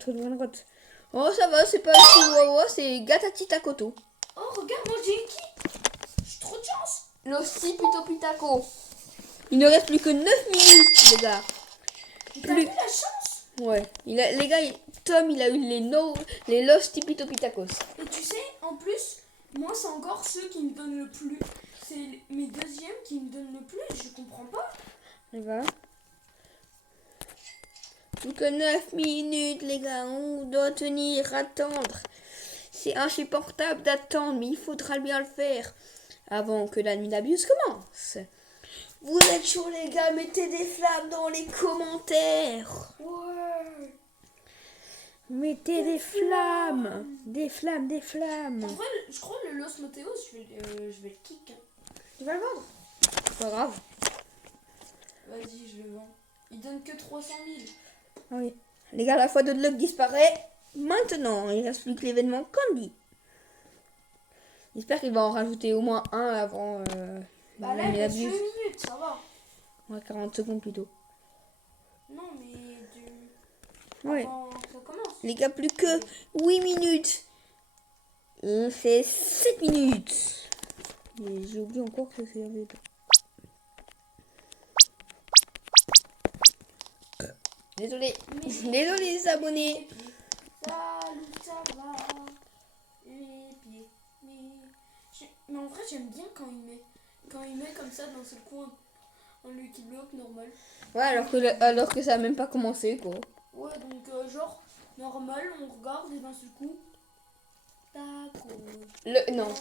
Trop de bonne route. Oh, ça va, c'est pas le Chihuahua, c'est Gatati Takoto. Oh, regarde, moi j'ai une qui. J'ai trop de chance. L'Ossi Pitopitaco. Il ne reste plus que 9 minutes, les gars. T'as Plus. vu la chance? Ouais, les gars, Tom, il a eu les Los Tipitopitacos. Et tu sais, en plus, moi, c'est encore ceux qui me donnent le plus. C'est mes deuxièmes qui me donnent le plus. Je comprends pas. Les gars. Plus que 9 minutes, les gars. On doit tenir, attendre. C'est insupportable d'attendre, mais il faudra bien le faire avant que la nuit d'abuse commence. Vous êtes chauds, les gars. Mettez des flammes dans les commentaires. Ouais. Mettez des flammes. Des flammes, des flammes. En vrai, je crois que le Los Moteos, je vais le kick. Hein. Tu vas le vendre? C'est pas grave. Vas-y, je le vends. Il donne que 300 000. Ah oui. Les gars, la foi de luck disparaît. Maintenant, il reste plus que l'événement Candy. J'espère qu'il va en rajouter au moins un avant Bah là, la il nuit reste 2 d'abuse. minutes, ça va. Ouais, 40 secondes plutôt. Non, mais Ouais. avant que ça commence. Les gars, plus que 8 minutes. On fait 7 minutes. Et j'ai oublié encore que c'est avec. Désolé. Désolé les abonnés. Salut, ça va. Les pieds. Mais en vrai, j'aime bien quand il met comme ça dans ce coin. Un Lucky Block normal. Ouais, alors que ça a même pas commencé quoi. Ouais, donc genre, normal, on regarde et d'un seul coup. Non.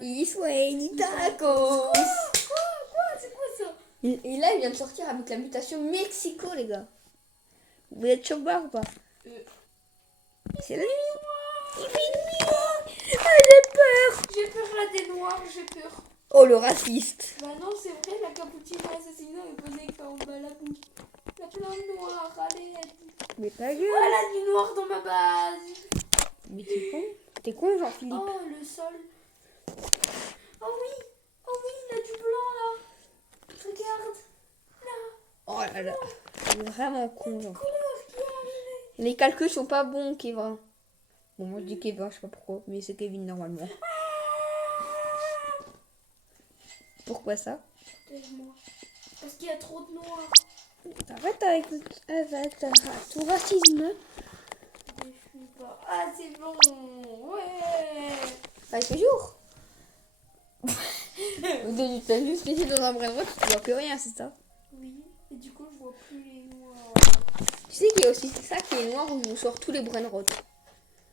Iswaini tacos. Quoi? C'est quoi ça? Et là, il vient de sortir avec la mutation Mexico, les gars. Vous êtes chaud ou pas? C'est la nuit. Il fait nuit. Ah, j'ai peur. J'ai peur là des noirs, j'ai peur. Oh, le raciste. Bah non, c'est vrai, la cappuccino assassina est posée quand on bat la boue. Il y a plein de noirs, allez. Mais ta gueule. Voilà du noir dans ma base. Mais t'es con. T'es con, Jean-Philippe. Oh, le sol. Oh oui, il y a du blanc là. Regarde. Oh là là. C'est vraiment con, Jean. Couleur qui est arrivée. Les calculs sont pas bons, Kevin. Bon, moi je dis Kevin, je sais pas pourquoi, mais c'est Kevin normalement. Pourquoi ça? Protège-moi. Parce qu'il y a trop de noirs. Arrête avec tout racisme. Je suis pas. Ah, c'est bon. Ouais. Enfin, il fait jour. T'as juste laissé dans un brin droit, tu vois plus rien, c'est ça? Oui, et du coup, je vois plus les noirs. Tu sais qu'il y a aussi ça qui est noir où sort tous les brain rots.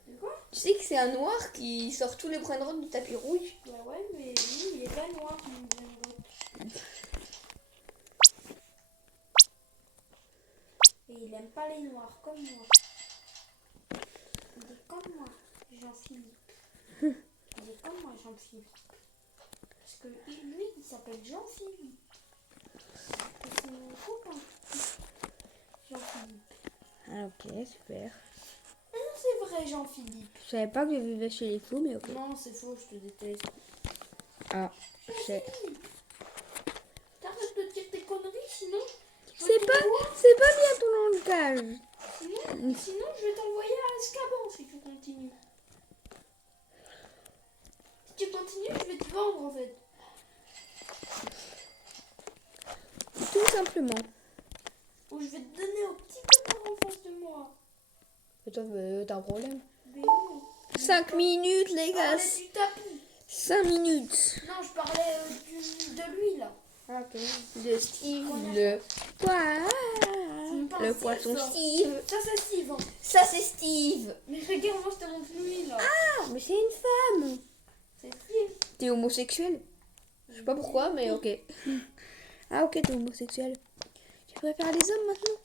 C'est quoi? Tu sais que c'est un noir qui sort tous les brain rots du tapis rouge? Bah ouais, mais lui, il est pas noir. mon Brain Rot. Et il aime pas les noirs comme moi. Il est comme moi, Jean-Philippe. Il est comme moi, Jean-Philippe. Parce que lui, il s'appelle Jean-Philippe. Et c'est mon copain. Jean-Philippe. Ah ok, super. Mais non, c'est vrai, Jean-Philippe. Je savais pas que je vivais chez les fous, mais ok. Non, c'est faux, je te déteste. Ah, c'est... T'arrêtes de dire tes conneries, sinon... C'est pas bien ton langage. Sinon, je vais t'envoyer à Azkaban si tu continues. Si tu continues, je vais te vendre en fait. Tout simplement. Ou je vais te donner au petit copain en face de moi. Et toi, t'as un problème? Mais non. 5 minutes, les Je gars. parlais du tapis. 5 minutes. Non, je parlais de lui là. Ok. De Steve, le... pas Le un poisson Steve, ça. Steve. Ça, c'est Steve. Hein. Ça, c'est Steve. Mais regarde, moi je te montre lui là. Ah, mais c'est une femme. C'est Steve. T'es homosexuel? Je sais pas pourquoi, mais ok. Ah, ok, t'es homosexuel. Tu préfères les hommes maintenant?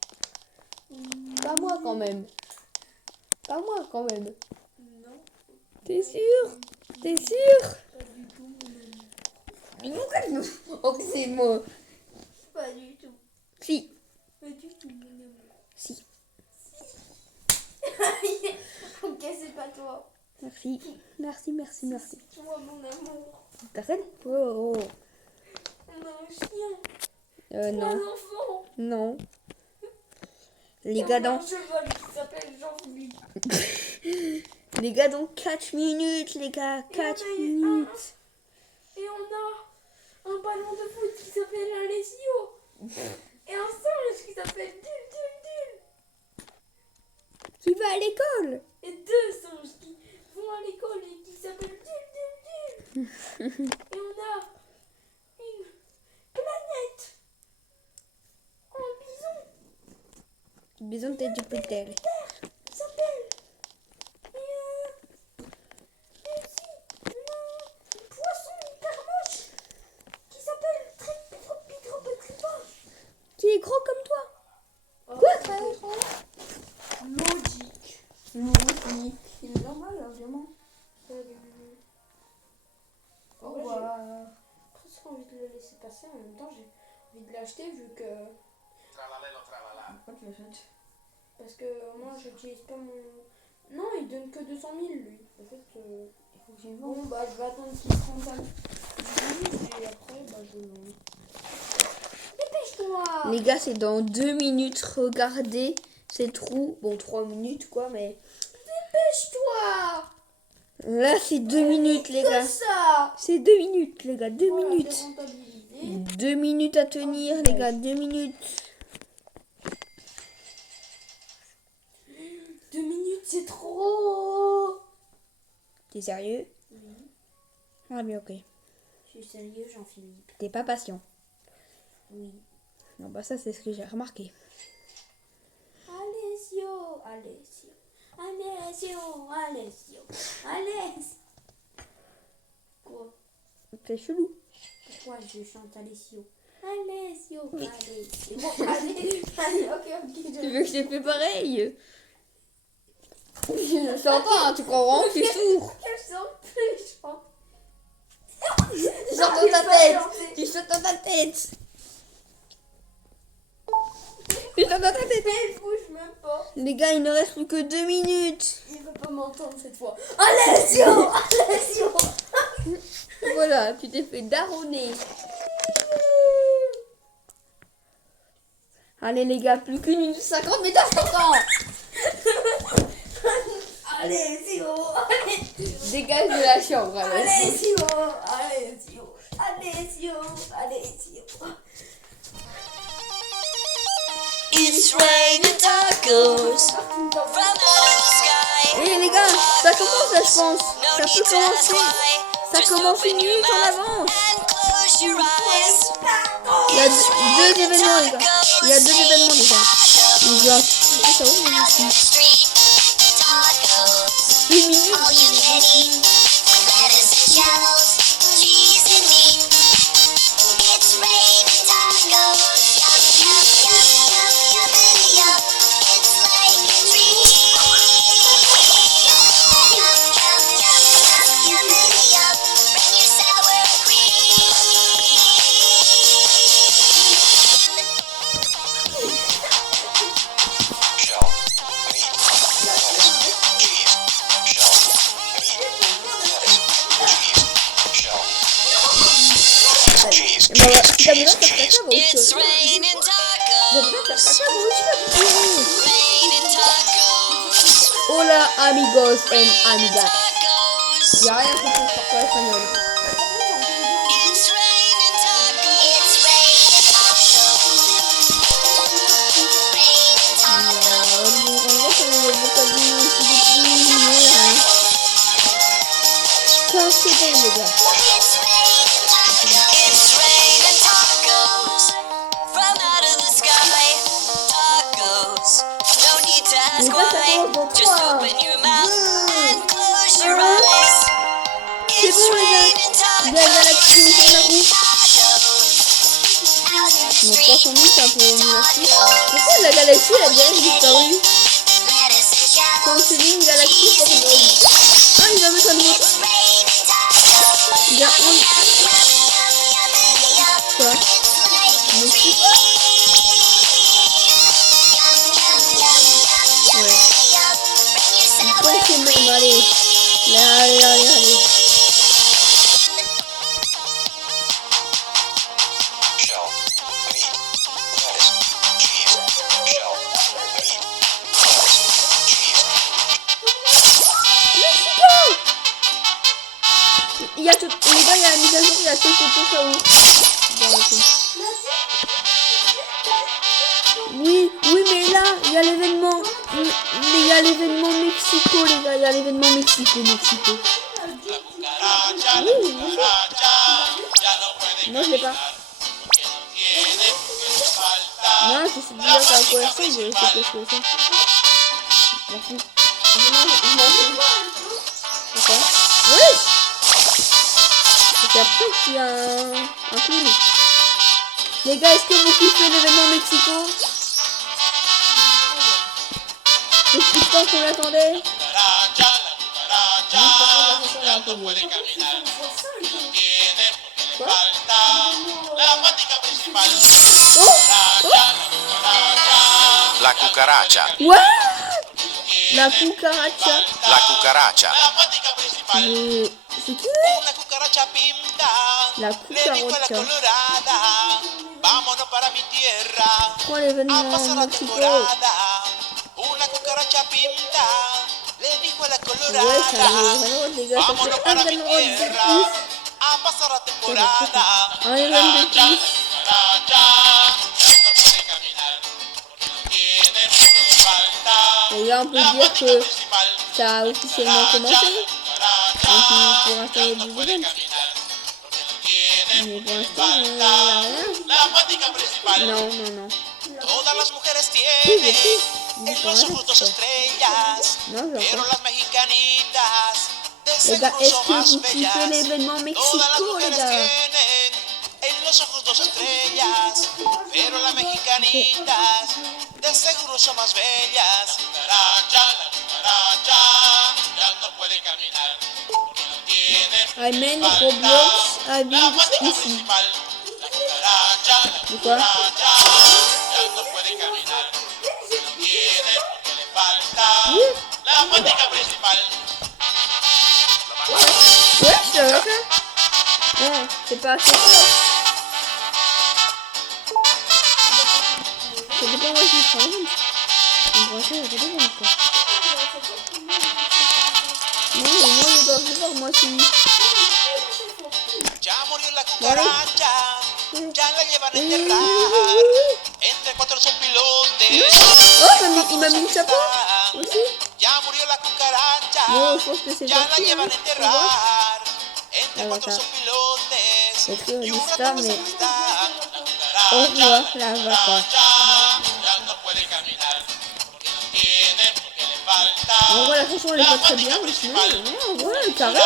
Pas moi quand même. Pas moi quand même. Non, T'es sûr? T'es sûr? pas du tout, mon ami. Mais pourquoi oh, c'est moi. Pas du tout. Si. Pas du tout, mon amour. Si. Ok, c'est pas toi. Merci. Merci, merci, merci. C'est toi, mon amour. T'arrêtes? Oh, oh. On a un chien. Non. Un enfant. Non. Les Et gars on a dans... un cheval qui s'appelle Jean-Philippe. Les gars dans 4 minutes, les gars. 4 minutes. Et on a un ballon de foot qui s'appelle Alessio. Et un singe qui s'appelle Dul. Qui va à l'école? Et 2 singes qui vont à l'école et qui s'appellent Dul. Et on a une planète besoin de du potel. Il s'appelle. Un poisson hyper moche qui s'appelle Tripa. Qui est gros comme toi. Oh, Quoi, très gros? Logique. Logique. Il est normal, là, vraiment. Au revoir. J'ai presque envie de le laisser passer. En même temps, j'ai envie de l'acheter vu que. Pourquoi tu l'achètes? Parce que moi, j'utilise pas mon. Non, il donne que 200 000 lui. En fait, Il faut que j'y vende. bon, bah, je vais attendre qu'il se rende à 10 000 et après, bah, je le vends. Dépêche-toi! Les gars, c'est dans 2 minutes. Regardez ces trous. Bon, 3 minutes, quoi, mais... Dépêche-toi! Là, c'est 2 minutes, les gars. Que ça! C'est 2 minutes, les gars. 2 Voilà, minutes. c'est rentabilisé. 2 minutes à tenir, les gars. 2 minutes. 2 minutes, c'est trop! T'es sérieux? Oui, Ah, bien, ok. je suis sérieux, Jean-Philippe. T'es pas patient. Oui. Non, bah ça, c'est ce que j'ai remarqué. Alessio, Alessio, Alessio, Alessio, Alessio. Quoi? C'est chelou. Pourquoi je chante Alessio? Alessio, Alessio. Bon, allez, ok. Tu veux que je te fais pareil? Je t'entends, hein, tu crois vraiment que je suis sourd? Quelle surprise, je chante. Tu chantes dans ta tête. Tu chantes dans ta tête. Tu chantes dans ta tête. Il bouge même pas. Les gars, il ne reste plus que 2 minutes. Il veut pas m'entendre cette fois. Alessio, Alessio. Voilà, tu t'es fait daronner. Allez les gars, plus qu'une minute 50, mais t'as 50 ans. Alessio, Dégage de la chambre alors. Alessio, Alessio, Alessio, Alessio. It's raining tacos from out of the sky. Et les gars, ça commence là je pense. No Ça need peut to ask commencer. why. Ça Just commence open une your minute en mouth avance. and close your eyes. Il y a deux événements les gars. Il y a 2 événements déjà. Il y a ça où Out in the street, tacos. 1 minute. All you can eat, lettuce and shells, cheese and meat. It's raining tacos. Yum, yum, yum, yum, yummity yum. It's like a dream. Yum, yum, yum, yum, yummity yum. Bring your sour cream. Shell, meat, lettuce, cheese. Shell, meat, lettuce, cheese. Shell. Cheese, Bah ouais, cheese, t'as besoin de cheese, faire cheese. caca, moi It's aussi. raining J'ai besoin de faire tacos. caca, moi aussi. Raining tacos. Hola amigos and amigas. Tacos. J'ai rien compris sur quoi espagnol. It's raining tacos. It's raining tacos. Raining tacos. C'est bon les gars. It's raining tacos. It's raining tacos. From out of the sky. Tacos. No need to ask Les gars, ça why. commence dans Just 3, open your mouth 2, and close your 1. eyes. C'est It's bon les gars. raining Il y a la tacos. activité sur la roue. Tacos. Out in the Donc street. 300 000 c'est un peu mieux aussi. Pourquoi la galaxie elle a direct disparu? Lettuce and shells. Quand c'est une galaxie pour une... Ah il va mettre un nouveau truc. It's raining tacos. Il y a un... Quoi? It's like a Le dream. truc. Ouais. Pourquoi c'est même allez. Là, allez. Shell, meat, lettuce, cheese. Shell, meat, lettuce, cheese. Il y a tout... Les gars, il y a la mise à jour, il y a tout ça où? Dans le truc. Oui, mais là, il y a l'événement. Il y a l'événement Mexico, les gars. Il y a l'événement Mexico. Oui. Moi, je l'ai pas. Non, je sais déjà à quoi ça ressemble, je sais pas ce que c'est. Merci. Je m'en fous. Pourquoi? Oui! Et après, il y a un clown. Les gars, est-ce que vous kiffez l'événement Mexico? Depuis le temps qu'on l'attendait. Quoi? Oh! La cucaracha. What? La cucaracha. La cucaracha. C'est qui? Una cucaracha pinta. La Le dijo a la cucaracha. colorada. Vámonos para mi tierra. Prends A l'événement pasar la Mexico. temporada. Una cucaracha pinta. Le dijo a la Ouais, ça colorada. arrive. Les gars, ça Vámonos fait un para mi événement de tierra. plus. A pasar la temporada. Un événement de plus. Et là, on peut dire que ça a officiellement commencé. Donc, pour l'instant, il y a des événements. Mais pour l'instant, il n'y a rien. Non, non, non. Todas las mujeres Sí, tienen sí. en los ojos dos estrellas, No, no, pero no. las mexicanitas de Les gars, seguro est-ce son que más vous kiffez bellas. l'événement Todas las Mexico, les mujeres gars? tienen en los ojos dos estrellas, pero las mexicanitas de seguro son más bellas. Cucaracha, la cucaracha, ya no puede caminar porque no tiene Amen, Roblox, habite ici. La cucaracha, De quoi? ya no puede caminar porque no tiene porque le falta la patica principal. Ouais, je savais ça. Non, c'est pas assez fort. Ça dépend où je prends. Pour l'instant, il y a pas de vente, quoi. Non, mais moi, il doit se voir, moi, c'est... Ya murió la cucaracha, ya la llevan a enterrar entre cuatro sopilotes. Oh, il m'a mis le chapeau aussi. Ya murió la cucaracha, Bon, je pense que c'est ya la parti, hein. llevan a Tu vois. enterrar entre Ah, cuatro voilà. sopilotes. C'est écrit au Y un Insta, ratón de mais sacristán. La au cucaracha, revoir, la vaca. ya no puede caminar porque no tiene, porque le falta. En vrai, la chanson, elle est pas très bien, mais sinon, en vrai, carré.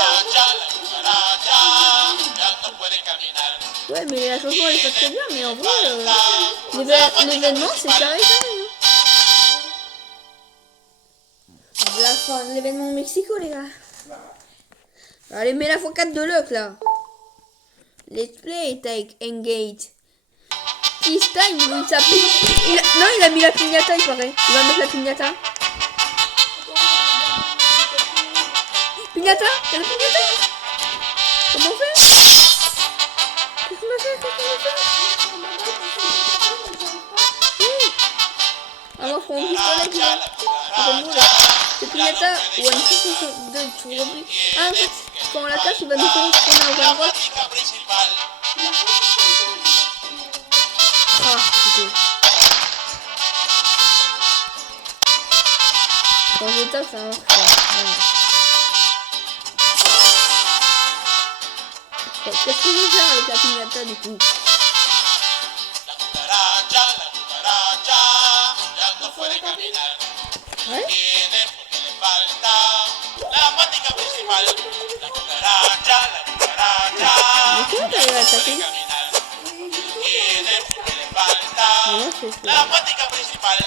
Ouais, mais la chanson, elle est pas très bien, mais en vrai, l'événement, c'est carré, carré. Hein. La fin de l'événement au Mexico, les gars. Allez, mets la x4 de luck, là. Let's play, take, engage. This time, il s'appuie. Non, il a mis la piñata, il paraît. Il va mettre la piñata. Piñata? T'as la piñata? Comment on fait? Qu'est-ce qu'on a fait? Alors, faut en pistolet, puis là. C'est piñata. Ou un truc de tu repris. Ah, en fait, quand on la casse, il va nous faire une tourner à droite. Ah, putain. Quand je tape, ça marche pas. Voilà. Qu'est-ce que je vais faire avec la piñata du coup? Ouais? Mais comment t'arrives à taper? Non, c'est ça. La patica principal,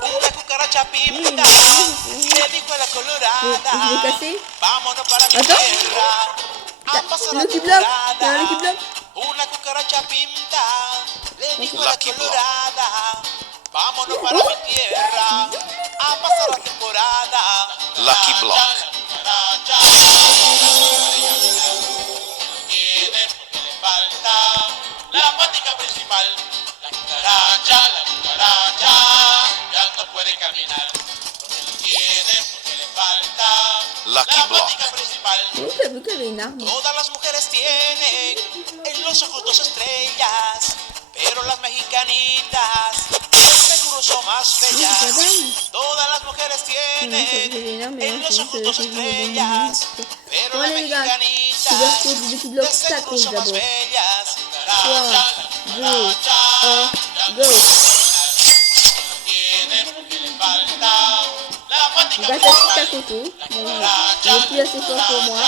una cucaracha pinta, le dijo a la Je colorada, l'ai cassé. vámonos para mi Attends. tierra, a pasar la Lucky Block. Il y a un temporada. Lucky Block. Una cucaracha pinta, le dijo a la Lucky Block. colorada, vámonos para mi tierra, a pasar la temporada. Lucky Block. La cucaracha, tiene porque le falta la patica principal. La cucaracha, ya no puede caminar. Porque no tiene, porque le falta Lucky la Block. patica principal. Oui, t'as vu qu'elle avait une arme. Todas las mujeres tienen en los ojos dos estrellas, pero las mexicanitas de seguro son más bellas. Todas las mujeres tienen en los ojos dos estrellas, pero las Allez les gars, c'est mexicanitas version du Lucky de Block seguro tacos son más d'abord. bellas. 3, 2, 1. Go. Donc là, t'as tout à côté. Il est plus assez fort pour moi.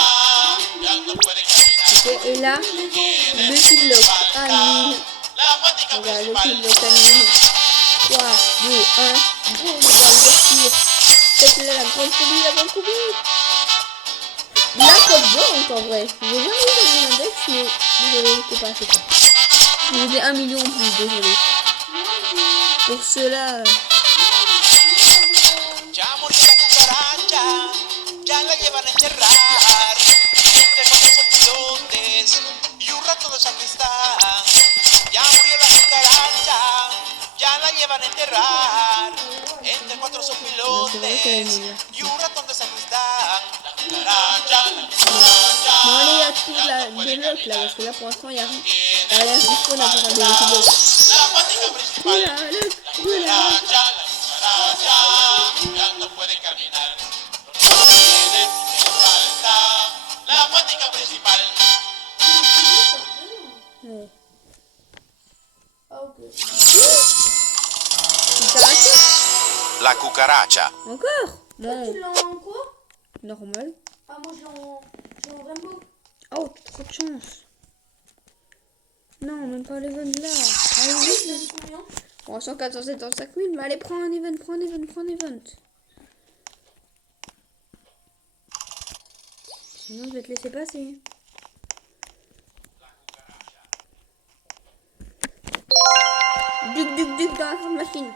Ok, et là, le petit bloc annule. Regarde, le petit bloc annule. 3, 2, 1. Boum, regarde, le tir. Faites-le la grande folie, la grande folie. La Coupe d'or en vrai. J'ai jamais eu dans mon index, mais désolé, c'est pas assez fort. J'ai 1 million en plus, désolé. Pour cela. Ya murió la cucaracha, ya la llevan a enterrar. Entre cuatro sopilotes y un rato de sacristán. Ya murió la cucaracha, ya la llevan a enterrar. Entre cuatro sopilotes y un ratón de sacristán. La cucaracha, la cucaracha. Bon, allez, il y a tout des blocs là, parce que là pour l'instant, il y a rien. Il y a rien qui spawn à faire des petits blocs. La patica principal. Oula, La oula. cucaracha, ya no puede caminar. No tiene que falta la patica principal. Ouais. Ah, ok. Il s'arrête. La cucaracha. Encore? Toi, Bon, tu l'as en quoi? normal. Ah, moi, je l'ai en Rainbow. Oh, trop de chance. Non, même pas l'event là. Allez, Tu vite. l'as dit combien? Bon, 175 000, mais allez, prends un event, prends un event, prends un event. Sinon, je vais te laisser passer. Duc dans la grande machine.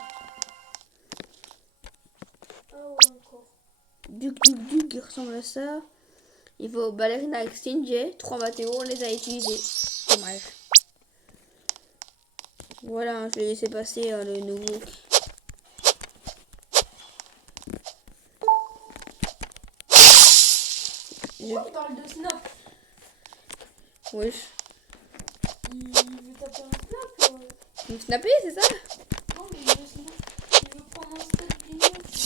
Ah, ouais, encore. Duc, il ressemble à ça. Il faut ballerina exchange, 3 Mathéo, on les a utilisés. Dommage. Voilà, je vais laisser passer le nouveau. Pourquoi il parle de snap? Oui. Il veut taper un snap Vous snappez, c'est ça? Non, mais il veut snap. Il veut prendre un snap du nom, tu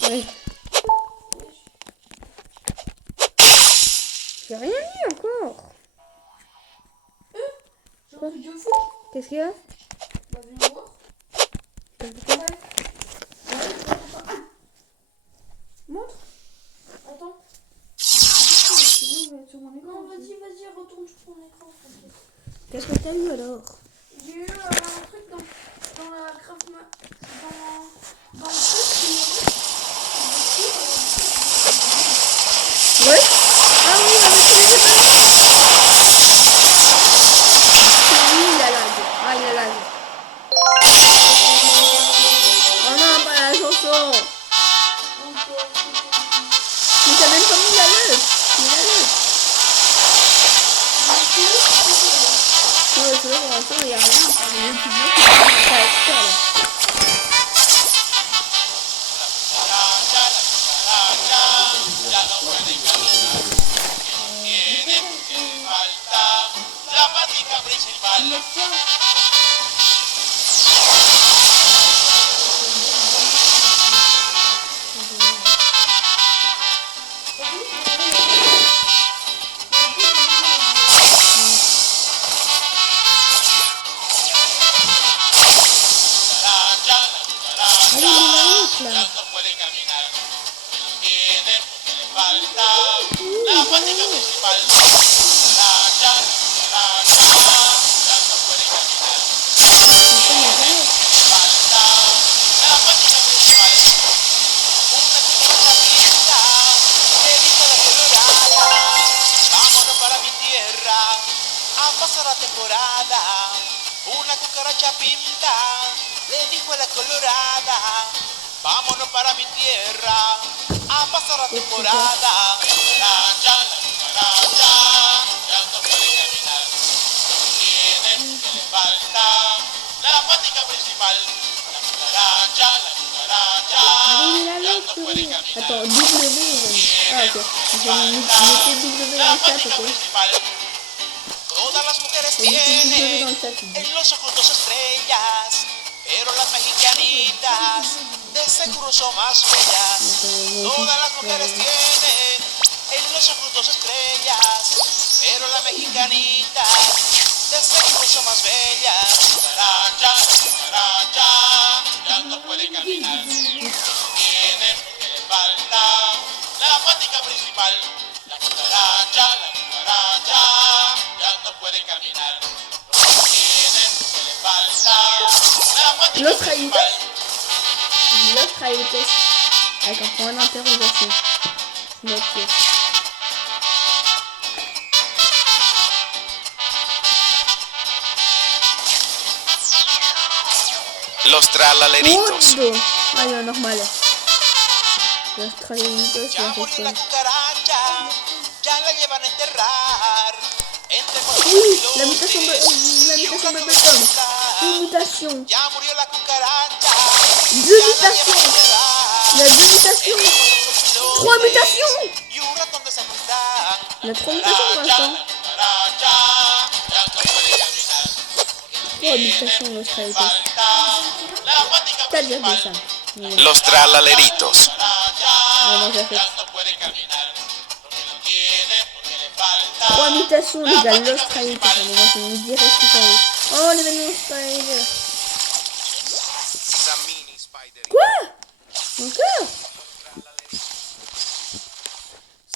vois. Oui. Wesh. J'ai rien dit encore. J'ai un truc de fou. Qu'est-ce qu'il y a? Bah, viens voir. Ouais. Montre. Attends. Non, vas-y, retourne sur ton écran. Qu'est-ce que t'as eu alors? J'ai eu un truc dans la craft dans le truc qui Oui. Ah oui, on avait tous les deux. Oui, il a lag. Ah, il a lag. Oh non, pas la chanson. Mais t'as même pas mis la lag. Il a lag. Ouais, c'est là pour l'instant, il n'y a rien. Il y a un petit bloc qui va pas être là. Ya no puede caminar. Tiene que falta la patica principal. Ya no puede caminar. Tiene que falta la patica principal. Ya no puede caminar. Falta la patica principal. Una cucaracha pinta, le dijo la colorada. Vámonos para mi tierra a pasar la temporada. Una cucaracha pinta, le dijo la colorada. Vámonos para mi tierra a pasar la temporada. La cucaracha, ya no puede caminar. Tiene que le falta la patica principal. La cucaracha, ya no puede caminar. Attends, W. Ah, ok. Mettez W dans La le chat, patica ok. principal. Todas las mujeres tienen en los ojos dos estrellas, pero las mexicanitas de seguro son más bellas. Todas las mujeres tienen en los ojos dos estrellas, pero las mexicanitas de seguro son más bellas. Cucaracha, no puede caminar. Tiene porque le falta la patica principal. La cucaracha ya no puede caminar. Tiene porque le falta la patica L'autre a une principal. L'autre a eu test avec un point d'interrogation. Note. Los tralaleritos. Mundo. Ah, ya normal. Los traleritos, Ya ya murió se la cucaracha, ya la llevan a enterrar. Entre Oui, pilotes la mutation y un Bubblegum. rato de Une vuelta. mutation. Ya murió la cucaracha, Deux ya la llevan a mutations. enterrar. Il y a deux mutations. Entre Trois pilotes mutations. y un ratón de sepultar. Il y a trois mutations pour l'instant. La cucaracha ya no puede caminar. Trois mutations, los traleritos. Falta la patica 4,5. principal. Los tralaleritos. Ah, non, j'ai fait. Ya no puede caminar. Porque no tiene, porque le falta. Trois mutations, les gars, Lost Rider. Allez, moi, je vais vous dire ce que oh, l'événement Spider. Samini Spider. Quoi encore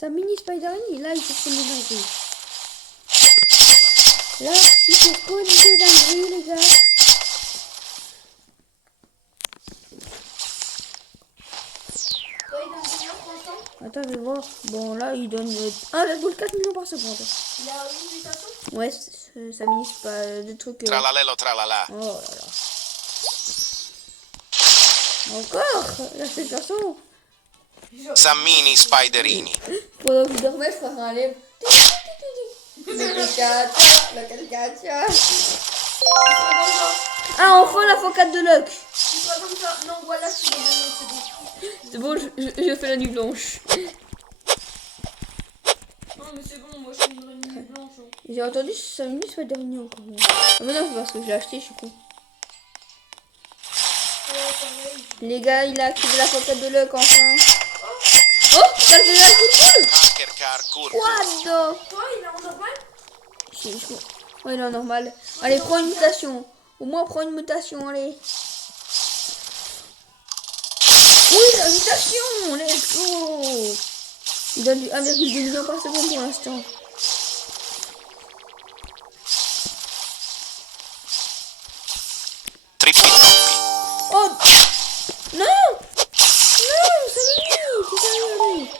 sa mini Spider-Man, là, il faut prendre des dingueries. Là, il faut prendre des dingueries, les gars. Toi, il donne combien pour l'instant? Attends, je vais voir. Bon, là, il donne 1,4 millions par seconde. Il a une mutation? Ouais, ça ministre pas des trucs. Tralalelo tralala. Oh là là. Encore la cette garçon. Samini Spiderini. Pendant que je dormais, je ferais un lèvre. La caricature. Ah, enfin la focade de Luck. Il sera comme ça. Non, voilà, c'est bon, c'est bon. C'est bon, je fais la nuit blanche. Non, mais c'est bon, moi je suis une nuit blanche. Hein. J'ai entendu 5 minutes soit dernier encore. Ah, mais non, c'est parce que je l'ai acheté, je suis con. Ouais, pareil. Les gars, il a activé la focade de Luck enfin. Oh, t'as déjà le coup de boule. Car What curcus. the? Toi, il est en normal? Ouais, non, normal. Allez, prends une mutation. Au moins, prends une mutation, allez. Oui, la mutation, let's go. Il donne du 1,2 million par seconde pour l'instant. Trippi troppi. Oh non. Non, c'est lui.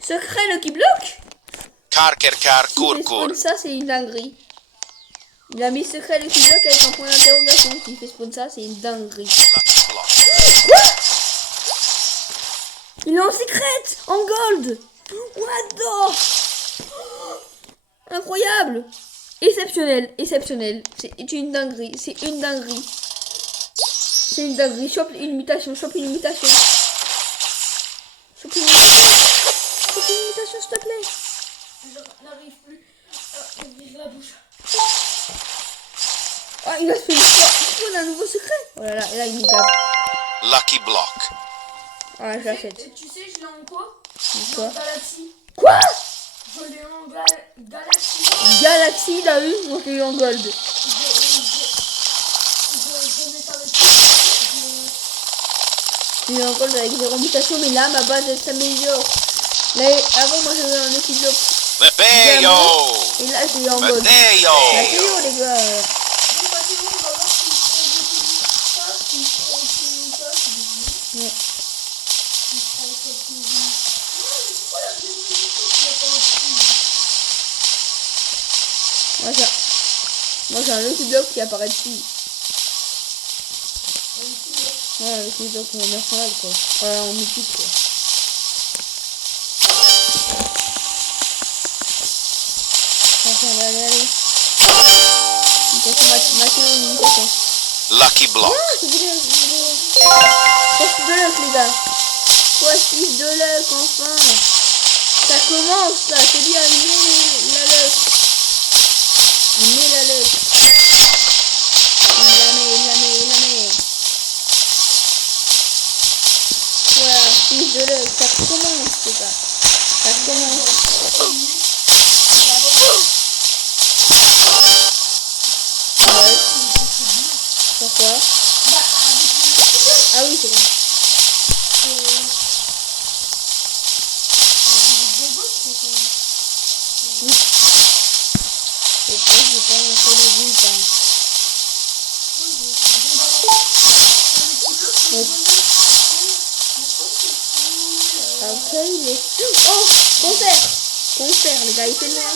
Secret, le qui bloque. Car S'il fait spawn ça, c'est une dinguerie. Il a mis secret le qui bloque avec un point d'interrogation. S'il fait spawn ça, c'est une dinguerie. Lucky block. Quoi? Il est en secret, en gold. What the? Incroyable. Exceptionnel, exceptionnel. C'est une dinguerie, c'est une dinguerie. C'est une dinguerie. Chope une mutation, chope une mutation. Chope une mutation. Chope une mutation, s'il te plaît. Je n'arrive plus à ouvrir la bouche. Ah, il va se faire une fois. On a un nouveau secret. Oh là là, et là, il nous tape. Lucky block. Ah, je l'achète. Et tu sais, je l'ai en quoi? Quoi? En Galaxy. Quoi? Je l'ai en Galaxy. Galaxy, il a eu, moi je l'ai eu en gold. Je n'ai pas le J'ai eu en gold avec 0 mutation, mais là, ma base, elle s'améliore. Là, avant, moi, j'avais un équilibre. Mateo. Et là, j'ai eu en gold. Mateo. Mateo, les gars. Bon, bah, c'est bon, on va voir si je prends ça, si je prends ça, si je Ouais. si je prends ça, si je non, mais pourquoi la deuxième édition, tu l'as pas inscrit? Moi, j'ai un Lucky Block qui apparaît dessus. Un Ouais, un Lucky Block national, quoi. Voilà, en mythique, quoi. Allez. Mutation, Mathéo, une mutation. Lucky block. Ah, c'est bien, c'est bien. Poste de Luck, les gars. Poste de Luck, enfin. Ça commence, là. C'est bien, il met la Luck. Il met la Luck. Il la met. Voilà, fils de Luck. Ça commence, c'est ça. Ça commence. Ouais. Pourquoi? Ah oui, c'est vrai. C'est pas, j'ai pas un peu de ville, ça. Ok, il est... Oh, concert. Concert, les gars, il fait noir.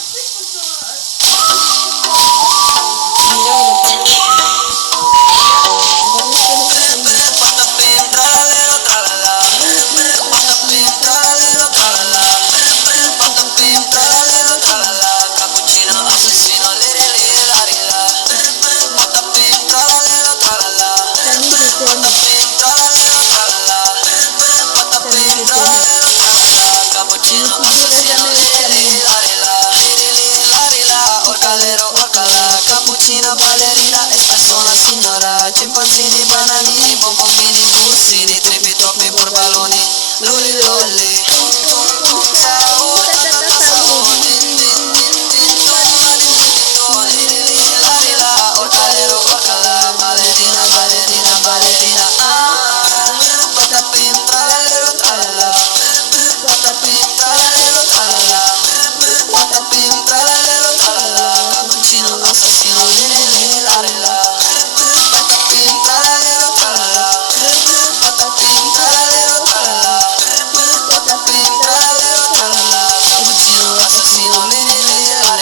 Cappuccino, ballerina, espresso, una signora, chimpanzini, bananini, bombini, bussini, trippi, troppi, borbaloni, lulli, lolli, tum tum tum, sabor, sabor, din din din din, tum, la, orcalero, orcala, ballerina, ballerina, ballerina, patapim, tralalero, tralala, patapim, tralalero, tralala, patapim, tralalero, tralala, cappuccino, assassino, lili, la, patapim, tralalero, tralala, patapim, tralalero, tralala, patapim, tralalero, tralala, cappuccino, assassino, lili, la,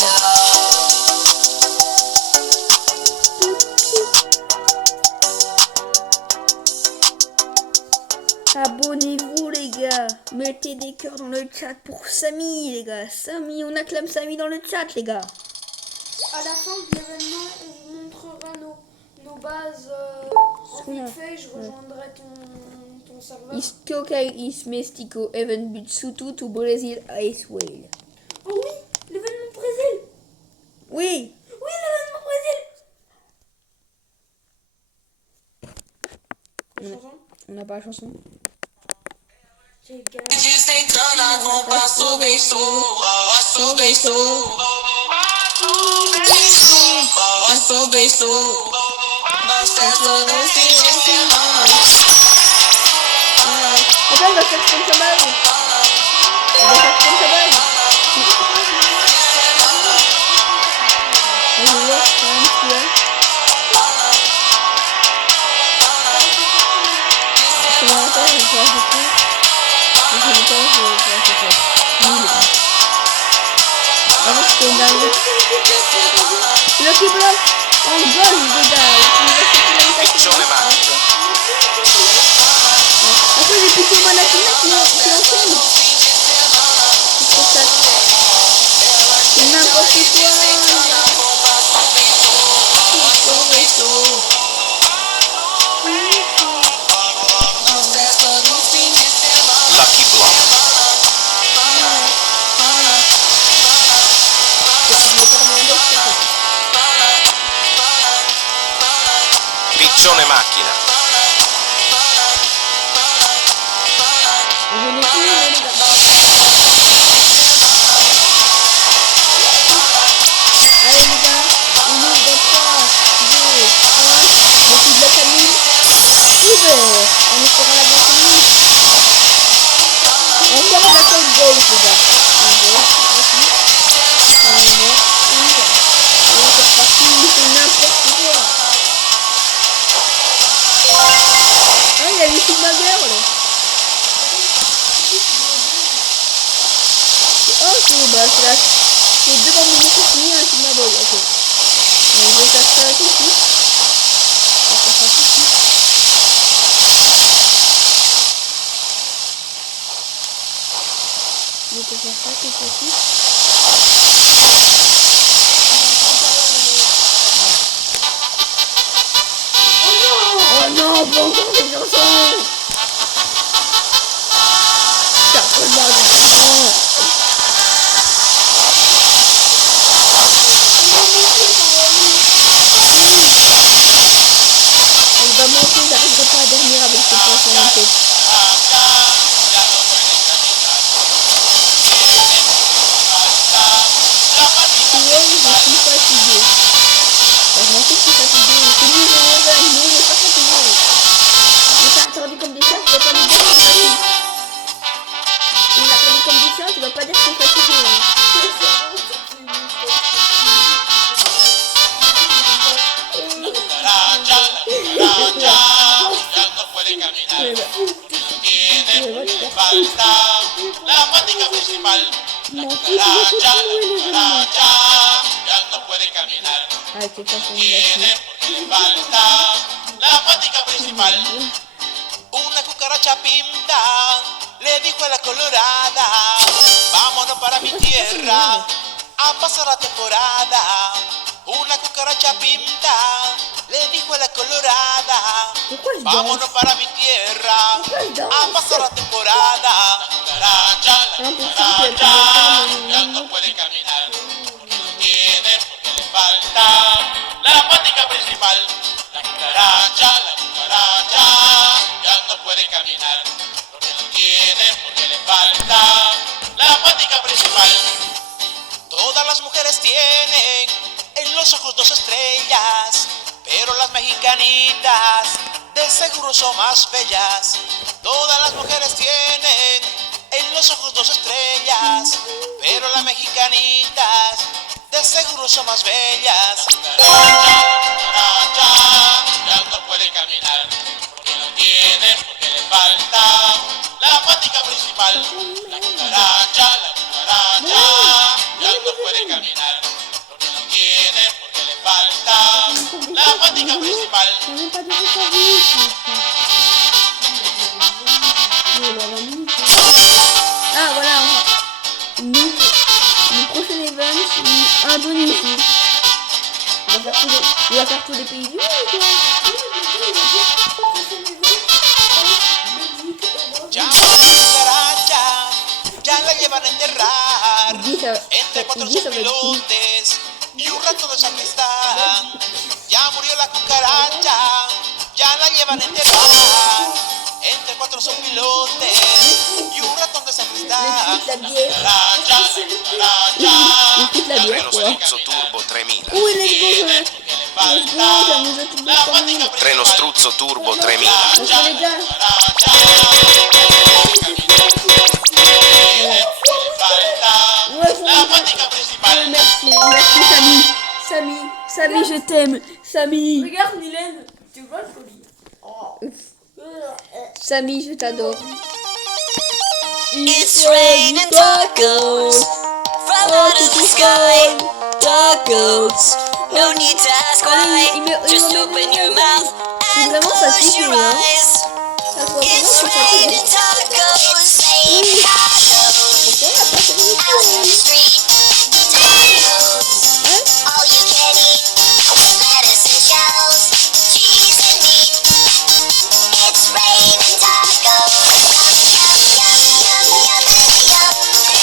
Abonnez-vous les gars, mettez des cœurs dans le chat pour Samy les gars. Samy, on acclame Samy dans le chat les gars. À la fin de l'événement, on vous montrera nos bases en vite fait. Je rejoindrai ton serveur. Isto kay is mestico even Butsutu to Brazil Ice Whale. Oh oui, l'événement Brésil. Oui. Oui, l'événement Brésil. Chanson. On n'a pas la chanson. J'ai gagné. Attends, on va faire comme ça base. On va faire comme ça base. On va voir quand même ce qu'il y a. Je me rappelle, je vais faire ça. Je vais faire ça. Nul. Ah, c'était une dingue. Lucky Block en gold, les gars. Piccione macchina. Après, j'ai plutôt Manakina qui enchaîne. C'est n'importe quoi. Lucky Block. Piccione macchina. Je l'ai tué, les gars. Allez, les gars, on ouvre dans 3, 2, 1. Beaucoup de la famille. Ouvert. On espère la bonne famille. Encore la code gold, les gars. Un gold, aussi. On est parti, c'est n'importe quoi. Ah, il y a une Sigma Girl. Ok, bah c'est là. C'est devant mon micro un Sigma Boy. Ok. Donc, je vais faire ça tout de suite. Je vais faire ça tout de suite. Je vais faire ça tout de suite. Oh non, pas encore des chansons. Ça regarde les chansons. Elle va monter, j'arriverai pas à dormir avec ce poisson en tête. Ouais, je suis fatiguée. Je m'en fous que je suis fatiguée. C'est lui, je est pas fatigué. Mais ça attendait cucaracha principal. La Mon cucaracha, fils, la il est cucaracha, ya no puede caminar. Avec cette façon Tiene porque le falta la patica principal. Una cucaracha pinta le dijo a la colorada, vámonos para mi tierra a pasar la temporada. Una cucaracha pinta le dijo a la colorada, Pourquoi je danse? vámonos para mi tierra Pourquoi je danse? a pasar la temporada. La cucaracha, ya no puede caminar, porque no tiene, porque le falta la patica principal. La cucaracha, ya no puede caminar, porque no tiene, porque le falta la patica principal. Todas las mujeres tienen en los ojos 2 estrellas, pero las mexicanitas de seguro son más bellas. Todas las mujeres tienen en los ojos 2 estrellas, pero las mexicanitas de seguro son más bellas. La cucaracha, ya no puede caminar, porque no tiene, porque le falta la patica principal. La cucaracha, ya no puede caminar, porque no tiene, porque le falta la patica principal. On n'est pas de sa vie. Ah voilà, nous, le prochain event, Indonésie. On va faire tous les pays du monde, quoi. Ya cucaracha, ya la llevan a enterrar entre 400 pilotes y un rato de sacristán. Ya murió la cucaracha, ya la llevan a enterrar entre 400 pilotes y un ratón de sacristán. La bière. La Treno Struzzo Turbo 3000. Où est les gros la patica Treno Struzzo Turbo 3000. Parce que les gars, la patica principal. merci Samy, je t'aime, Samy, Regarde Mylène, tu vois le colis. Samy, je t'adore. It's raining tacos from out of the sky. Tacos, no need to ask why. Just open your mouth and vraiment close fatigué, your hein. eyes. Ça se voit vraiment It's que c'est raining tacos, rain tacos. Out in the street, tacos. All you can eat, lettuce and shells, cheese and meat. It's raining tacos. Yum, yum, yum, yum, yum, yum.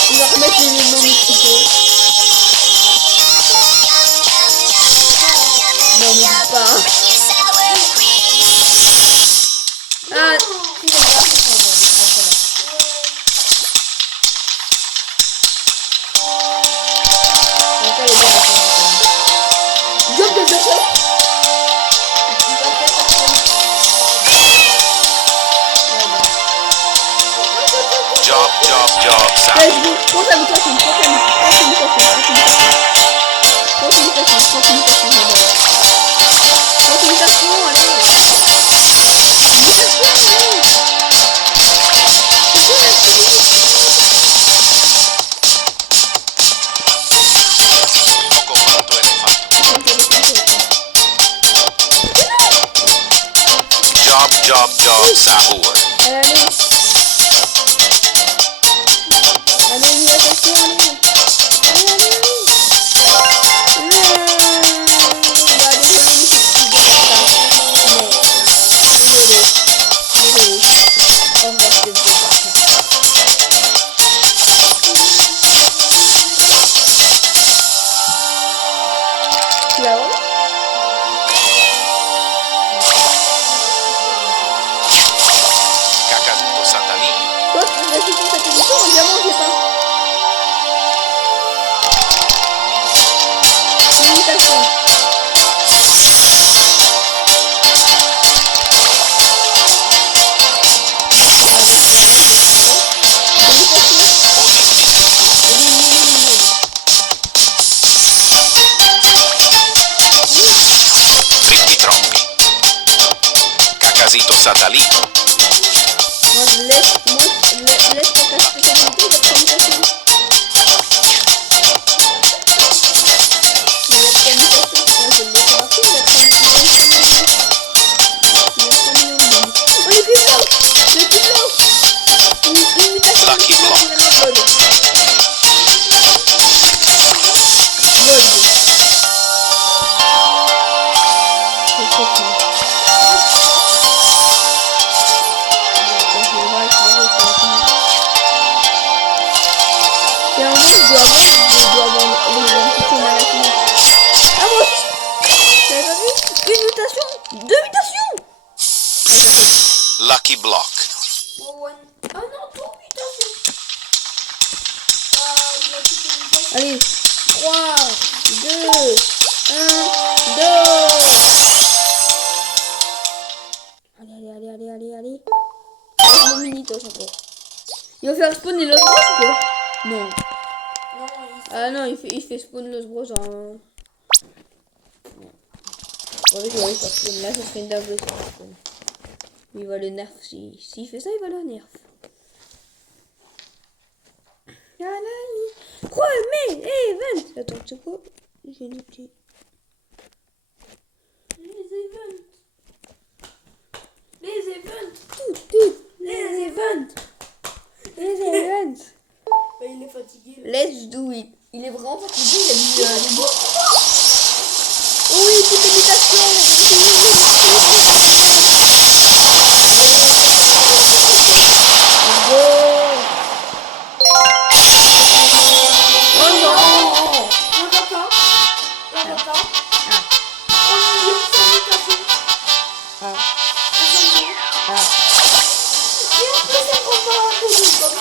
On va remettre les éléments mystiques. Non, mais dis pas. Ah, si, les gars, c'est bon, ça va. Donc, elle est bien, la Job de Jojo. Il va peut-être Job, sa. Let's go. Prends ta mutation, Poco quanto elefanto. Job, sahur. Allez, attention, allez. Bah, désolé, mais c'est plus dur que ça. Désolé. On va se débarrasser. Tu vas voir? Cacatuto Santalino. Quoi? On va quitter cette émission en diamant, j'ai pas. Imitation. Fritti troppi. Cacasito Santalino. Moi, je laisse pour casser cette vidéo, parce que trop fort. C'est un moment, je dois avoir les mutations maladies. Ah, moi aussi! T'avais pas vu? Une mutation! Deux mutations! Ouais, ça fait. Lucky Block. Ah non, trop mutation. Ah, il a toutes les mutations. Allez, 3, 2, 1, 2. Allez. Mon mini-tosh encore. Il va faire spawn les Los Bros ou quoi? Non. Non, Ah non, il fait spawn Los Bros en... Ouais, je vais pas spawn. Là, ça serait une dingue ça spawn. Il va le nerf. S'il fait ça, il va le nerf. Remets event. Attends, tu sais quoi? J'ai noté. les events. Les events. Tout. Les events. Les events. Bah, il est fatigué. Là. Let's do it. Il est vraiment fatigué, il a mis les bouts. Oh oui, toutes les mutations. Go. Oh non. On va pas. On va pas. On y est sans mutation. Ah. Et en plus, on va un peu de temps.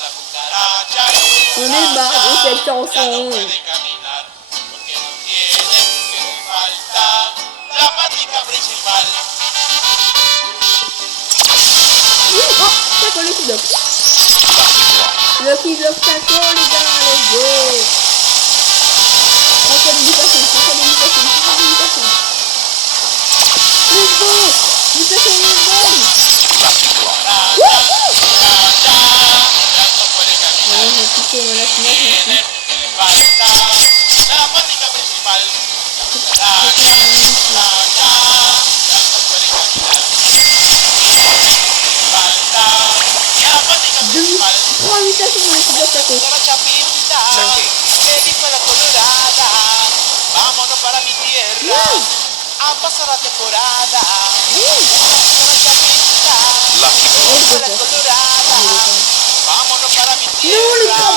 La cucaracha On est barre de cette ya no chanson. puede caminar porque no tiene que le falta la patica principal. Oh, taco le kidop. Le kidop taco les gars, let's go. Encore des mutations. Let's go. Mutation, let's go. Lucky Block. Ouais, j'ai piqué mon last match. Tiene que le falta la patica principal. La cucaracha ya no puede caminar. Falta la patica principal. 3 mutations dans le kidop taco. Cucaracha pinta, que linda la colorada. Vámonos para mi tierra a pasar la temporada. Cucaracha pinta, Lucky Block. linda la colorada. Vámonos para mi Non, le tierra crabe.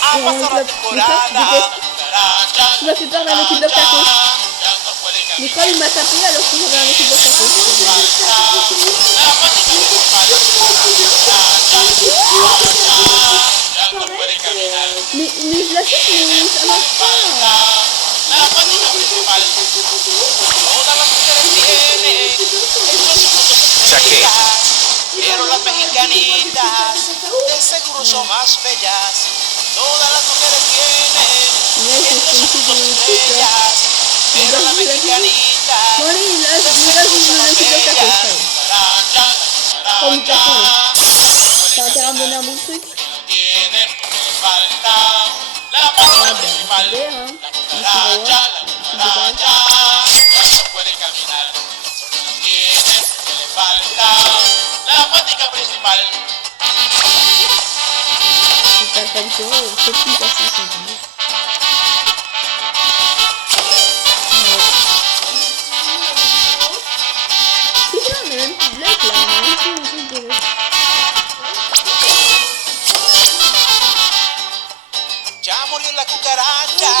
a pasar la temporada. Cucaracha Tu m'as fait peur dans le kidop taco. ya no puede Le caminar. crabe il m'a tapé alors que j'avais un kidop taco. La patica principal. Ya no puede caminar. Mais je la sais, mais ça marche pas. La patica principal. Todas las mujeres tienen estos frutos estrellas, pero las mexicanitas de seguro son más bellas. Todas las mujeres tienen estos frutos estrellas, pero las mexicanitas Bon allez, là, de je seguro vais son le más kidop taco. bellas. Oh, mutation, là. T'as intérêt à me donner un bon truc. Tienen porque le falta la patica principal. Super, hein. Cucaracha, la cucaracha, ya no puede caminar. Solo no tiene porque le falta la patica principal. Si t'as pas de zéro, c'est plus facile. C'est ça, on a même plus de lac là. On a même plus un truc de lac. Ya murió la cucaracha,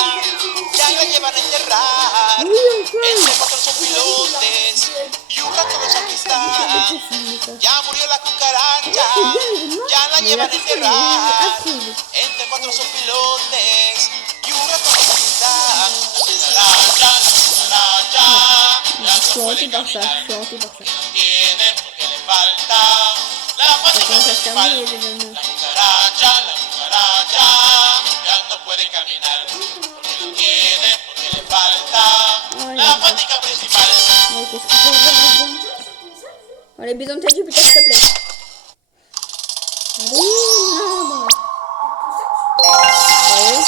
ya la llevan a enterrar. Oui, enfin. Entre cuatro son pilotes y un rato los aquí está. Ya murió la cucaracha, ya la llevan a enterrar. Entre cuatro son pilotes y un rato los aquí está. La cucaracha, ya Je suis no hanté puede par ça, caminar. je suis hanté par ça. Tiene porque le falta la Ça patica commence à se principal. terminer les événements. La cucaracha ya no puede caminar. Porque no tiene, porque le falta la patica principal. Ouais, qu'est-ce que tu veux faire? Allez, bison, t'as du putain, s'il te plaît. Allez, non. Allez.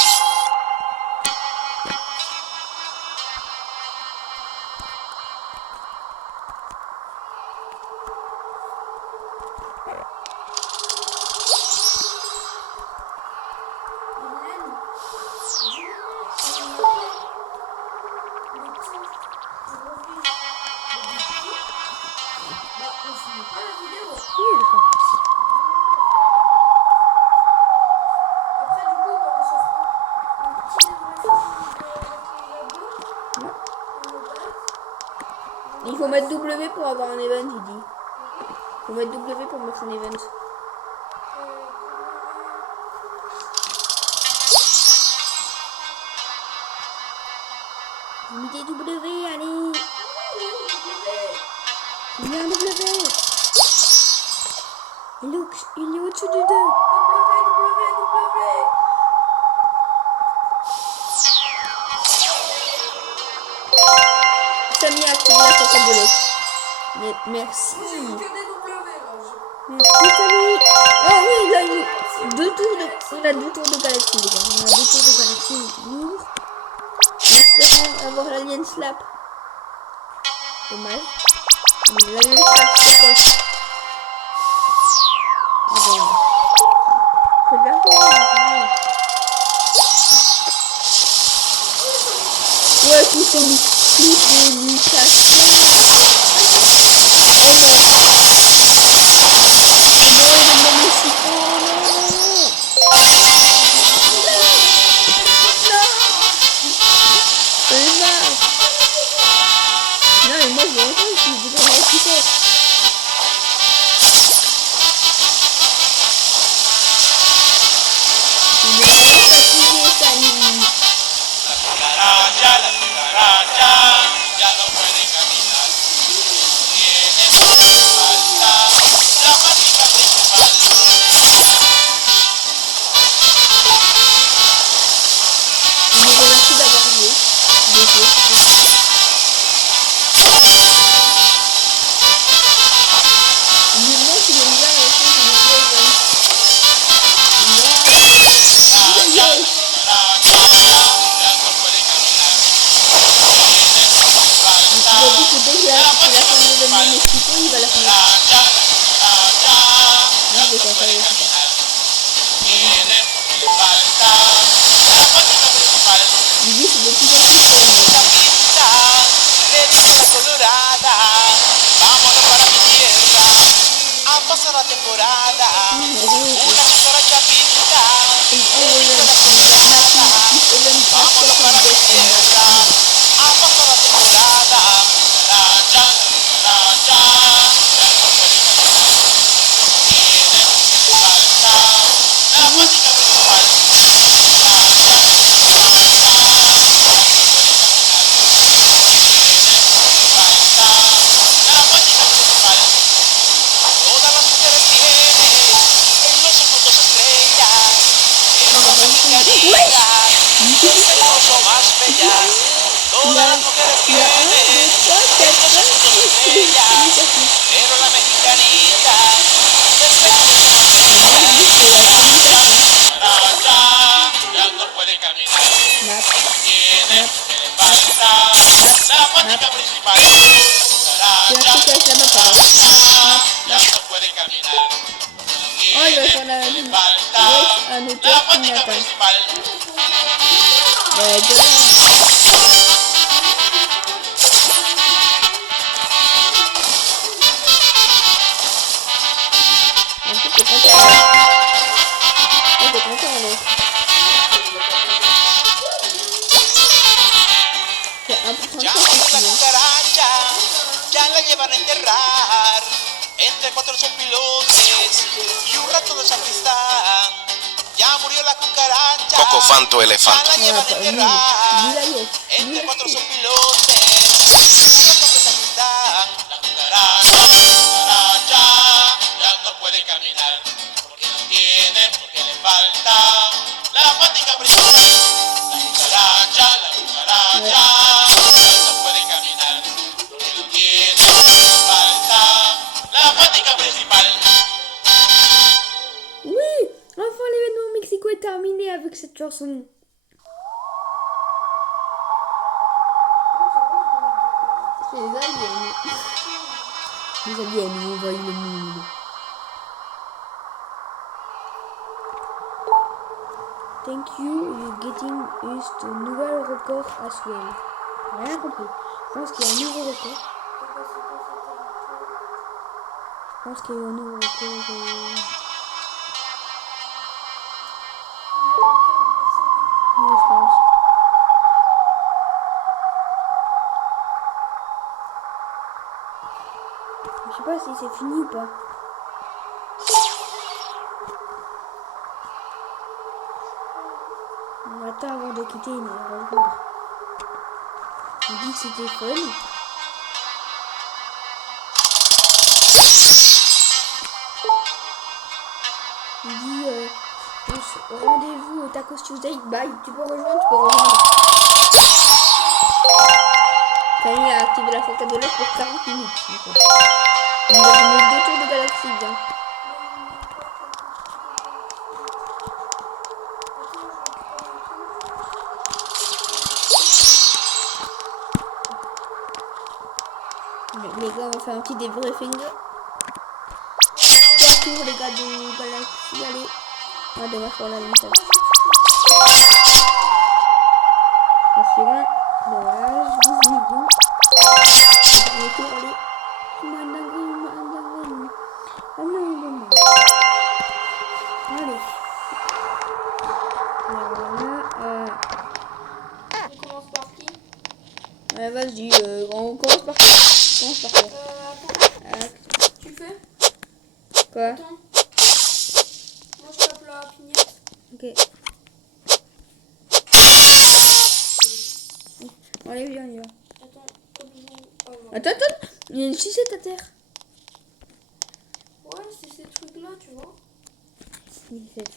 faut mettre W pour avoir un event, il dit. Faut mettre W pour mettre un event. Mettez W, allez. Il y a un W. Il est au-dessus du 2. Samy a activé la portée de l'autre. Merci. Merci Samy. Oh oui, là, on a 2 tours de galaxie, les gars. On a 2 tours de galaxie lourds. En espérant avoir l'alien slap. Dommage. Mais l'alien slap, c'est quoi? Ah bon. Regardez. Ouais, toutes les mutations. Oh non. Non, il est magnifique. Oh non. Non, mais moi je vais entendre si je dis qu'on est plus fort. Il est vraiment fatigué, Samy. La cucaracha ya no puede caminar. Tiene falta la patica principal. Je vous remercie d'avoir joué. Je me demande s'il aime bien la réponse de Poison. Non. Yes. Il a dit que dès qu'il a fait la fin de l'événement Mexico, il va la finir. Non, je vais pas faire ça. Il dit que c'est de plus en plus fort. Le dice la colorada, vámonos para mi tierra a pasar la temporada. Una cucaracha pinta, le dice la colorada, vámonos para mi tierra a pasar la temporada. Cucaracha, cucaracha, ya no puede caminar. Tiene falta la patica principal. Todas las mujeres tienen en los ojos 2 estrellas, pero las mexicanas es el oso más bellas. Todas las mujeres tienen en los ojos 2 estrellas, pero la mexicanita es el oso más bella. Ya no puede caminar. Tiene que le falta la patica principal. Ya no puede caminar. Oh, il va faire la Le falta un la auteur qui patica m'attend. principal. De là. En fait, t'es content. T'es content, alors. C'est important Ya de murió la faire cucaracha, ya la llevan a enterrar. Entre 4 sopilotes y un rato de sacristán. Ya murió la cucaracha, Cocofanto ya elefante. la llevan a enterrar. Mira, Entre 4 sopilotes y un rato de sacristán. La cucaracha ya no puede caminar. Porque no tiene, porque le falta la patica principal. La cucaracha ya no puede caminar. Porque no tiene, le falta la patica principal. Oui, enfin l'événement au Mexico est terminé avec cette chanson. C'est les aliens. Les aliens nous envahissent le monde. Thank you, you're getting us to nouvel record as well. Rien compris. Je pense qu'il y a un nouveau record. Je pense qu'il y a un nouveau record. Oui, je pense. pas si c'est fini ou pas. On attend avant de quitter une rejoindre. On dit que c'était fun. Il dit rendez-vous au Tacos Tuesday. Bye. Tu peux rejoindre, Camille a activé la focale de l'œuf pour 40 minutes. On nous a donné 2 tours de galaxie, bien. Les gars, on va faire un petit débriefing. 3 tours, les gars, de galaxie. Allez, on va devoir faire la même chose. C'est bon. Dommage, 12 millions. Dernier tour, allez. Allez. Voilà. On commence par qui? Ouais, vas-y, on commence par quoi? Attends. Tu fais? Quoi? Attends. Moi je tape la pignette. Ok. Allez, viens, on y va. Attends, comme vous. Ah, non. Attends, il y a une sucette à terre. Ouais, c'est ces trucs là, tu vois. 17.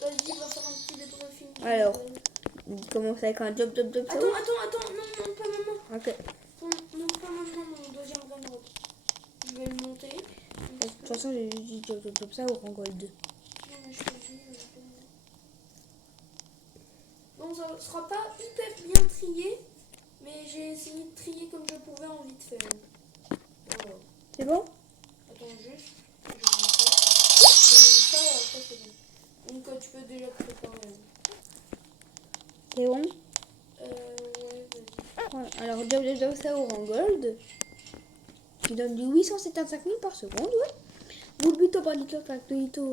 Vas-y, on va faire un petit débriefing. Alors. Il commence avec un job, ça Attends, va? non, pas maintenant. Ok. Non, pas maintenant, mon deuxième Renrod. Je vais le monter. De toute façon, j'ai dit job, ça au rang gold 2. Non, mais je te dis. Bon, ça sera pas hyper bien trié, mais j'ai essayé de trier comme je pouvais en vite fait. Voilà. C'est bon? Attends juste. Je vais monter ça et après c'est bon. Donc tu peux déjà te préparer. C'est bon? Ouais, vas-y. Ouais, alors, job, ça au rang gold. Qui donne du 875 000 par seconde, ouais. Bulbito Particle Tractoito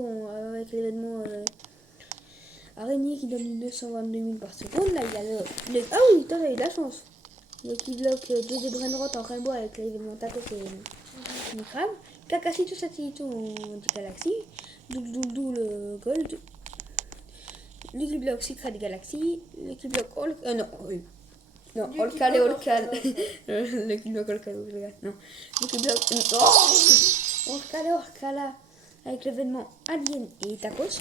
avec l'événement araignée qui donne du 222 000 par seconde. Là, il y a le... Ah oui, t'as eu de la chance. Le qui bloque 2 des Brainrot en rainbow avec l'événement Tacos et Micrab. Kakacito Satellito en Galaxy. Doudou le Gold. Le qui bloque Secret Galaxy. Le qui bloque All... non, oui. Non, Le qui All bloque Cal. Le qui bloque All Cal, non. Le qui bloque... Orcala avec l'événement Alien et Tacos.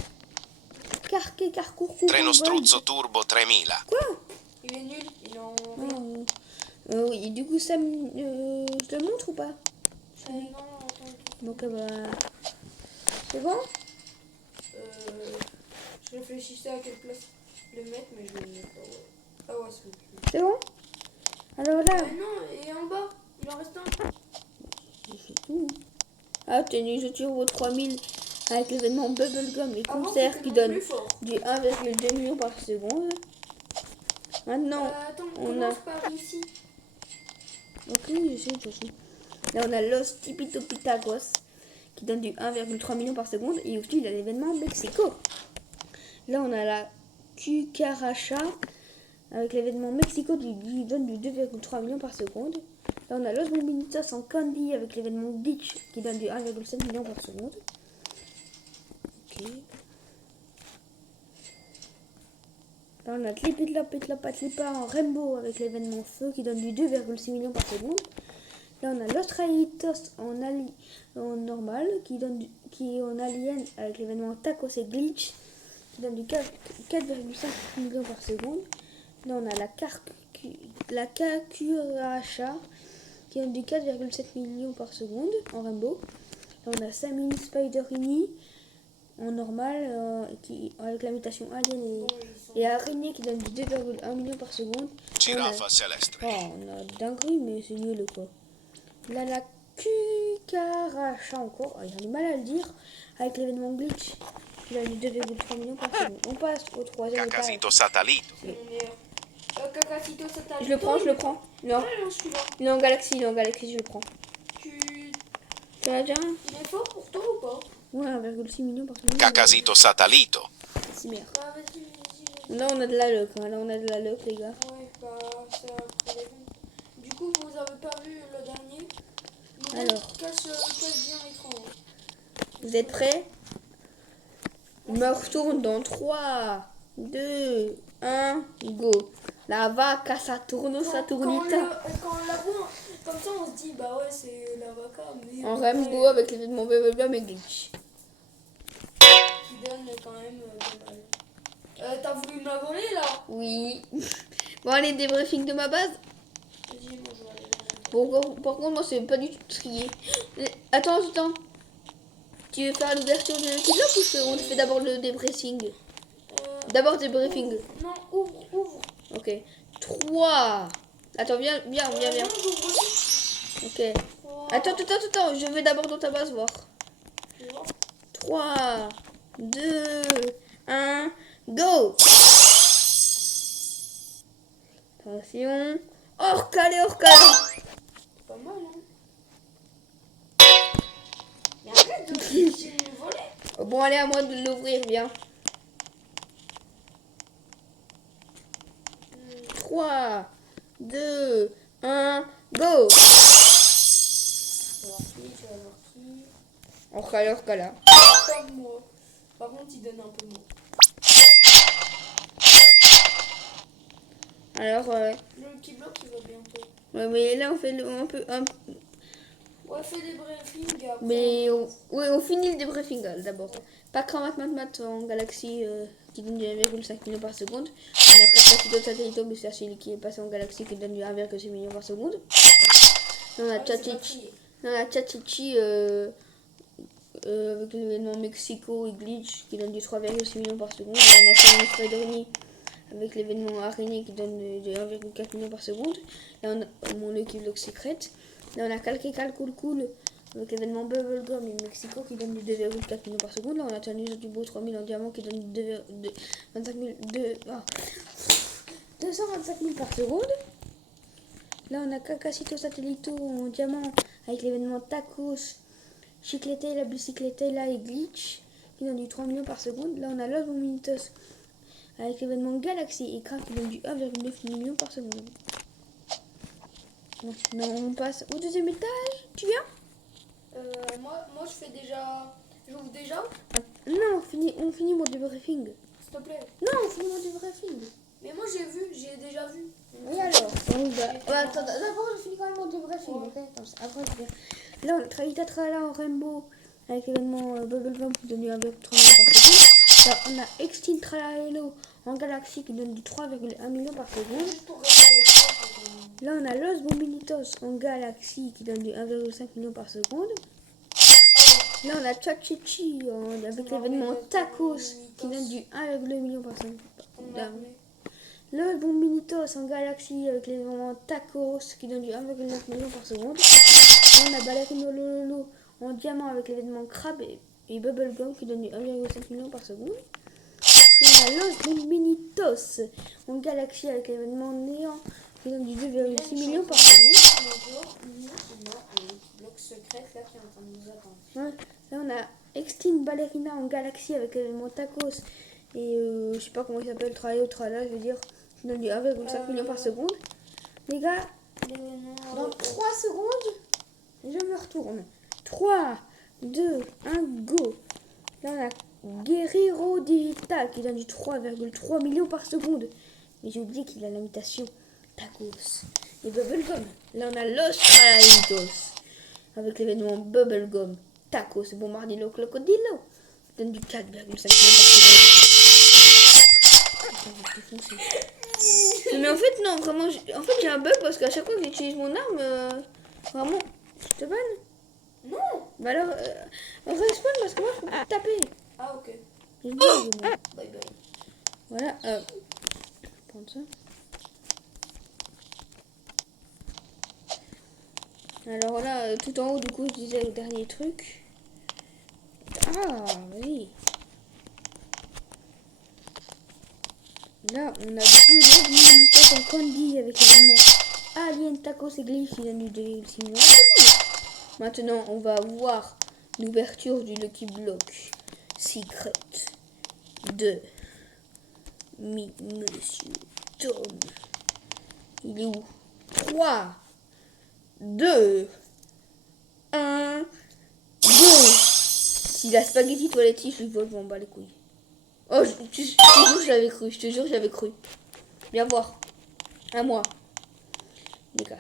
Carcourt. Treno Struzzo Turbo 3000. Quoi? Il est nul, il est en... Oui, du coup, ça je te le montre ou pas? Non, attends. Donc, c'est bon? Je réfléchissais à quelle place le mettre, mais je vais le mettre là, ouais. Ah ouais, c'est bon. C'est bon? Alors là, Non, et en bas, il en reste un. c'est tout. Ah, tenez, je tire au 3000 avec l'événement Bubblegum et Avant, concert c'était qui mon donne plus fort. du 1,2 million par seconde. Maintenant, Attends, on commence par ici. Ok, je sais, de toute façon. Là, on a Los Tipitopitagos qui donne du 1,3 million par seconde. Et aussi, il y a l'événement Mexico. Là, on a la Cucaracha avec l'événement Mexico qui donne du 2,3 millions par seconde. Là, on a Los Bominitos en Candy avec l'événement Glitch qui donne du 1,7 million par seconde. Ok. Là, on a Tlipitla en Rainbow avec l'événement Feu qui donne du 2,6 millions par seconde. Là, on a l'Australitos en normal qui est en Alien avec l'événement Tacos et Glitch qui donne du 4,5 millions par seconde. Là, on a la Kakuracha qui donne du 4,7 millions par seconde en Rainbow. Là, on a Samini Spiderini en normal avec la mutation Alien et Araignée qui donne du 2,1 millions par seconde. Giraffa Celestre. Oh, on a dinguerie, mais c'est nul quoi. Là, la Cucaracha encore, il a du mal à le dire, avec l'événement Glitch qui donne du 2,3 millions par seconde. On passe au troisième étage. Cacasito Satellito. C'est mon meilleur. Cacacito, ça t'a Je le prends. Non, Ouais, non, celui-là. il est en galaxie, je le prends. Tu as déjà un? Il est fort pour toi ou pas? Ouais, 1,6 millions par seconde. Cacasito Satellito. C'est merde. Bah, vas-y. Là, on a de la luck, les gars. Ouais, bah, ça pour les ventes. vous avez pas vu le dernier, Alors. cache bien l'écran. Vous êtes prêts? Je me retourne dans 3, 2, 1, go. La vaca Saturno Saturnita. Quand on la voit comme ça, on se dit bah ouais, c'est la vaca, mais En rainbow avec les vêtements bubblegum et glitch. qui donne quand même pas mal. T'as voulu me la voler là? Oui. Bon, allez, débriefing de ma base. Vas-y, moi je vais aller Bon, par contre, moi, c'est pas du tout trié. Attends. Tu veux faire l'ouverture de l'épisode ou on fait d'abord le débriefing? D'abord débriefing. Non, ouvre. Ok. 3. Attends, viens. Non, j'ouvre aussi. Ok. Attends. Je vais d'abord dans ta base voir. Tu vois. 3, 2, 1, go! Attention. Orcala. C'est pas mal, hein. Mais arrête de me voler. Bon, allez, à moi de l'ouvrir, viens. 3, 2, 1, go! Alors, qui, tu vas voir qui. Orcala. Comme moi. Par contre, il donne un peu moins. Alors, Le petit bloc, il va bientôt. ouais, mais là, on fait un peu. Ouais, fais des briefings après. Mais on finit le débriefing d'abord. Pas mat en galaxie qui donne du 1,5 million par seconde. On a Capacito Satellito, mais c'est celui qui est passé en galaxie qui donne du 1,6 million par seconde. Là, on a Chachichi avec l'événement Mexico et Glitch qui donne du 3,6 millions par seconde. Là, on a Samus Spider-Man avec l'événement Araignée qui donne de 1,4 million par seconde. Là, on a mon Lucky Block Secret. Là, on a Cool avec l'événement Bubblegum et Mexico qui donne du 2,4 millions par seconde. Là, on a Thanos du Beau 3000 en diamant qui donne du 225 000 par seconde. Là, on a Capacito Satellito en diamant avec l'événement Tacos, Chiclete, la bicyclette là et Glitch qui donne du 3 millions par seconde. Là, on a Los Bominitos avec l'événement Galaxy et Craft qui donne du 1,9 million par seconde. Maintenant, on passe au deuxième étage. Tu viens? Moi, je fais déjà. J'ouvre déjà, Non, on finit mon débriefing. s'il te plaît. Non, on finit mon débriefing. Mais moi, j'ai déjà vu. Oui, alors. Attends, d'abord, je finis quand même mon débriefing, ok? Comme ça, après, je viens. Là, on a Tralita Trala en rainbow avec l'événement Bubblegum qui donne du 1,3 million par seconde. Là, on a Extinct Tralaelo en galaxie qui donne du 3,1 million par seconde. Juste pour rester avec toi. Là, on a Los Bombinitos en galaxie qui donne du 1,5 million par seconde. Là, on a Chachichi avec l'événement Tacos qui donne du 1,2 million par seconde. Los Bombinitos en galaxie avec l'événement Tacos qui donne du 1,9 million par seconde. Là, on a Ballerino Lolo en diamant avec l'événement Crab et Bubblegum qui donne du 1,5 million par seconde. Là, on a Los Bombinitos en galaxie avec l'événement Néant qui donne du 2,6 millions par seconde. On a un bloc secret là qui est en train de nous attendre. Ouais. Là, on a Extinct Ballerina en galaxie avec l'événement Tacos et je sais pas comment il s'appelle, Trala, je veux dire, qui donne du 1,5 million par seconde. Les gars, dans 3 secondes, je me retourne. 3, 2, 1, go. Là, on a Guerrero Digital qui donne du 3,3 millions par seconde. Mais j'ai oublié qu'il a la mutation Tacos et Bubblegum. Là, on a Los Tralitos avec l'événement Bubblegum, Tacos et Bombardilo Crocodilo qui donne du 4,5 millions par seconde. Mais en fait, non, vraiment, j'ai un bug parce qu'à chaque fois que j'utilise mon arme, vraiment, je te banne. Non. Bah alors, respawn parce que moi je peux pas taper. Ah, ok. J'ai une blague, moi. Bye bye. Voilà, je vais prendre ça. Alors là, tout en haut, du coup, je disais le dernier truc. Ah, oui. Là, on a beaucoup de en candy avec les mêmes Alien, Tacos et Glitch qui donnent du 2,6 millions. Maintenant, on va voir l'ouverture du Lucky Block Secret de Monsieur Tom. Il est où? 3, 2, 1, go. Si la spaghetti toiletti, je lui vole, je m'en bats les couilles. Oh, je te jure que j'avais cru, je te jure que j'avais cru. Viens voir. À moi. Les gars.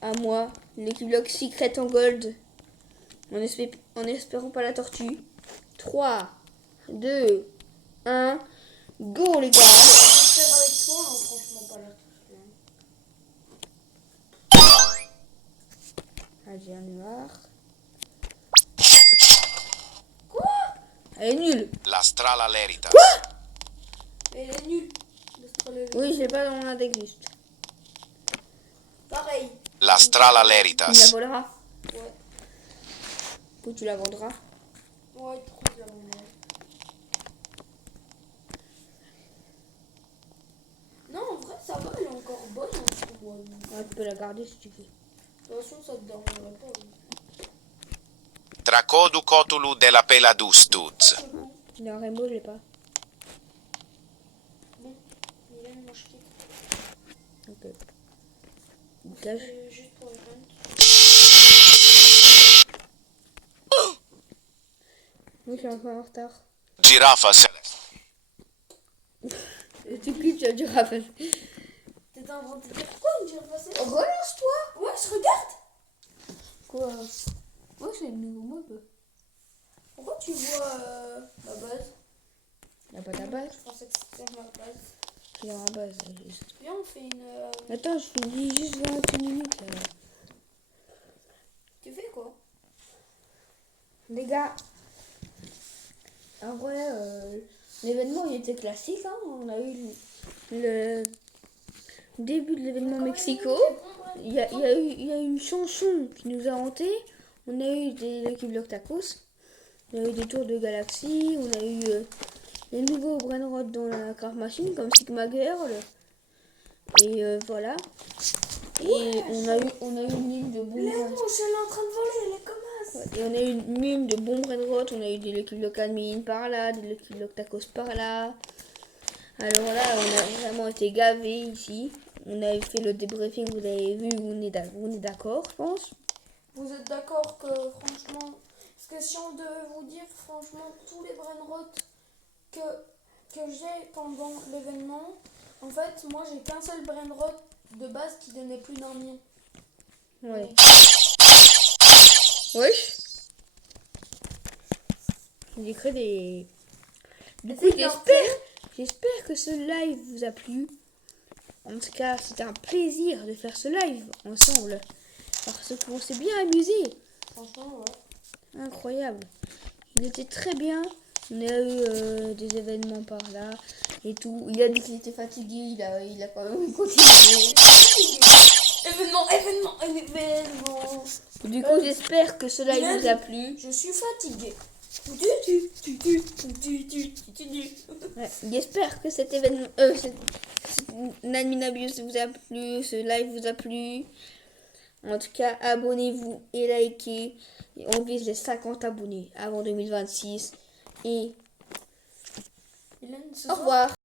À moi. L'équipe Block Secret en gold. En espérant pas la tortue. 3, 2, 1, go les gars. J'espère avec toi, hein, franchement, pas la tortue. Ah, j'ai un noir. Quoi? Elle est nulle. La strala leritas. Mais elle est nulle. L'Australie. Oui, je l'ai pas dans l'index juste. Pareil. La strala Tu me la leritas. voleras. Ouais. Ou tu la vendras. Ouais, pourquoi je la vends? Non, en vrai, ça va, elle est encore bonne. Hein, pour moi. Ouais, tu peux la garder si tu veux. De toute façon, ça te dérangerait pas. Oui. Tracodu cotulu de la peladustuz. Le rainbow, je l'ai pas. Bon, Mylène, moi je quitte. Ok. Dégage. Juste pour le rent. Oui, je suis un peu en retard. Giraffa celeste. Et tu cliques, tu as du rafale. T'es en train de te dire pourquoi une girafe passée? Relance-toi. Ouais, je regarde. Quoi? Ouais, c'est le nouveau mode. Pourquoi tu vois ma base? Il n'y a pas ta base. Je pensais que c'était ma base. Je suis dans la base, là, juste. Viens, on fait une. Attends, je finis juste 20 minutes, là. Tu fais quoi? Les gars, en vrai, l'événement il était classique. Hein. On a eu le début de l'événement Mexico. Il y a eu une chanson qui nous a hanté. On a eu l'équipe Block Tacos. On a eu des tours de galaxie. On a eu les nouveaux Brainrot dans la Craft Machine comme Sigma Girl. Et voilà. Et on a eu une ligne de boom. Elle est en train de voler, elle est comme as. Et on a eu une mine de bons brainrot, on a eu des Lucky Block Admin par là, des Lucky Block Tacos par là. Alors là, on a vraiment été gavés ici. On a fait le débriefing, vous avez vu, on est d'accord, je pense. Vous êtes d'accord que franchement, parce que si on devait vous dire franchement tous les brainrot que j'ai pendant l'événement, en fait moi j'ai qu'un seul brainrot de base qui donnait plus d'1 million. Ouais. Wesh. J'ai créé des... Du coup, j'espère que ce live vous a plu. En tout cas, c'était un plaisir de faire ce live ensemble. Parce qu'on s'est bien amusé. Franchement, ouais. Incroyable. Il était très bien. On a eu des événements par là et tout. Il a dit qu'il était fatigué. Il a quand même continué. Événement. Du coup, j'espère que ce live vous a plu. Je suis fatiguée. Ouais, j'espère que cet événement, Nanminabius vous a plu, ce live vous a plu. En tout cas, abonnez-vous et likez. On vise les 50 abonnés avant 2026. Et Hélène, ce au revoir.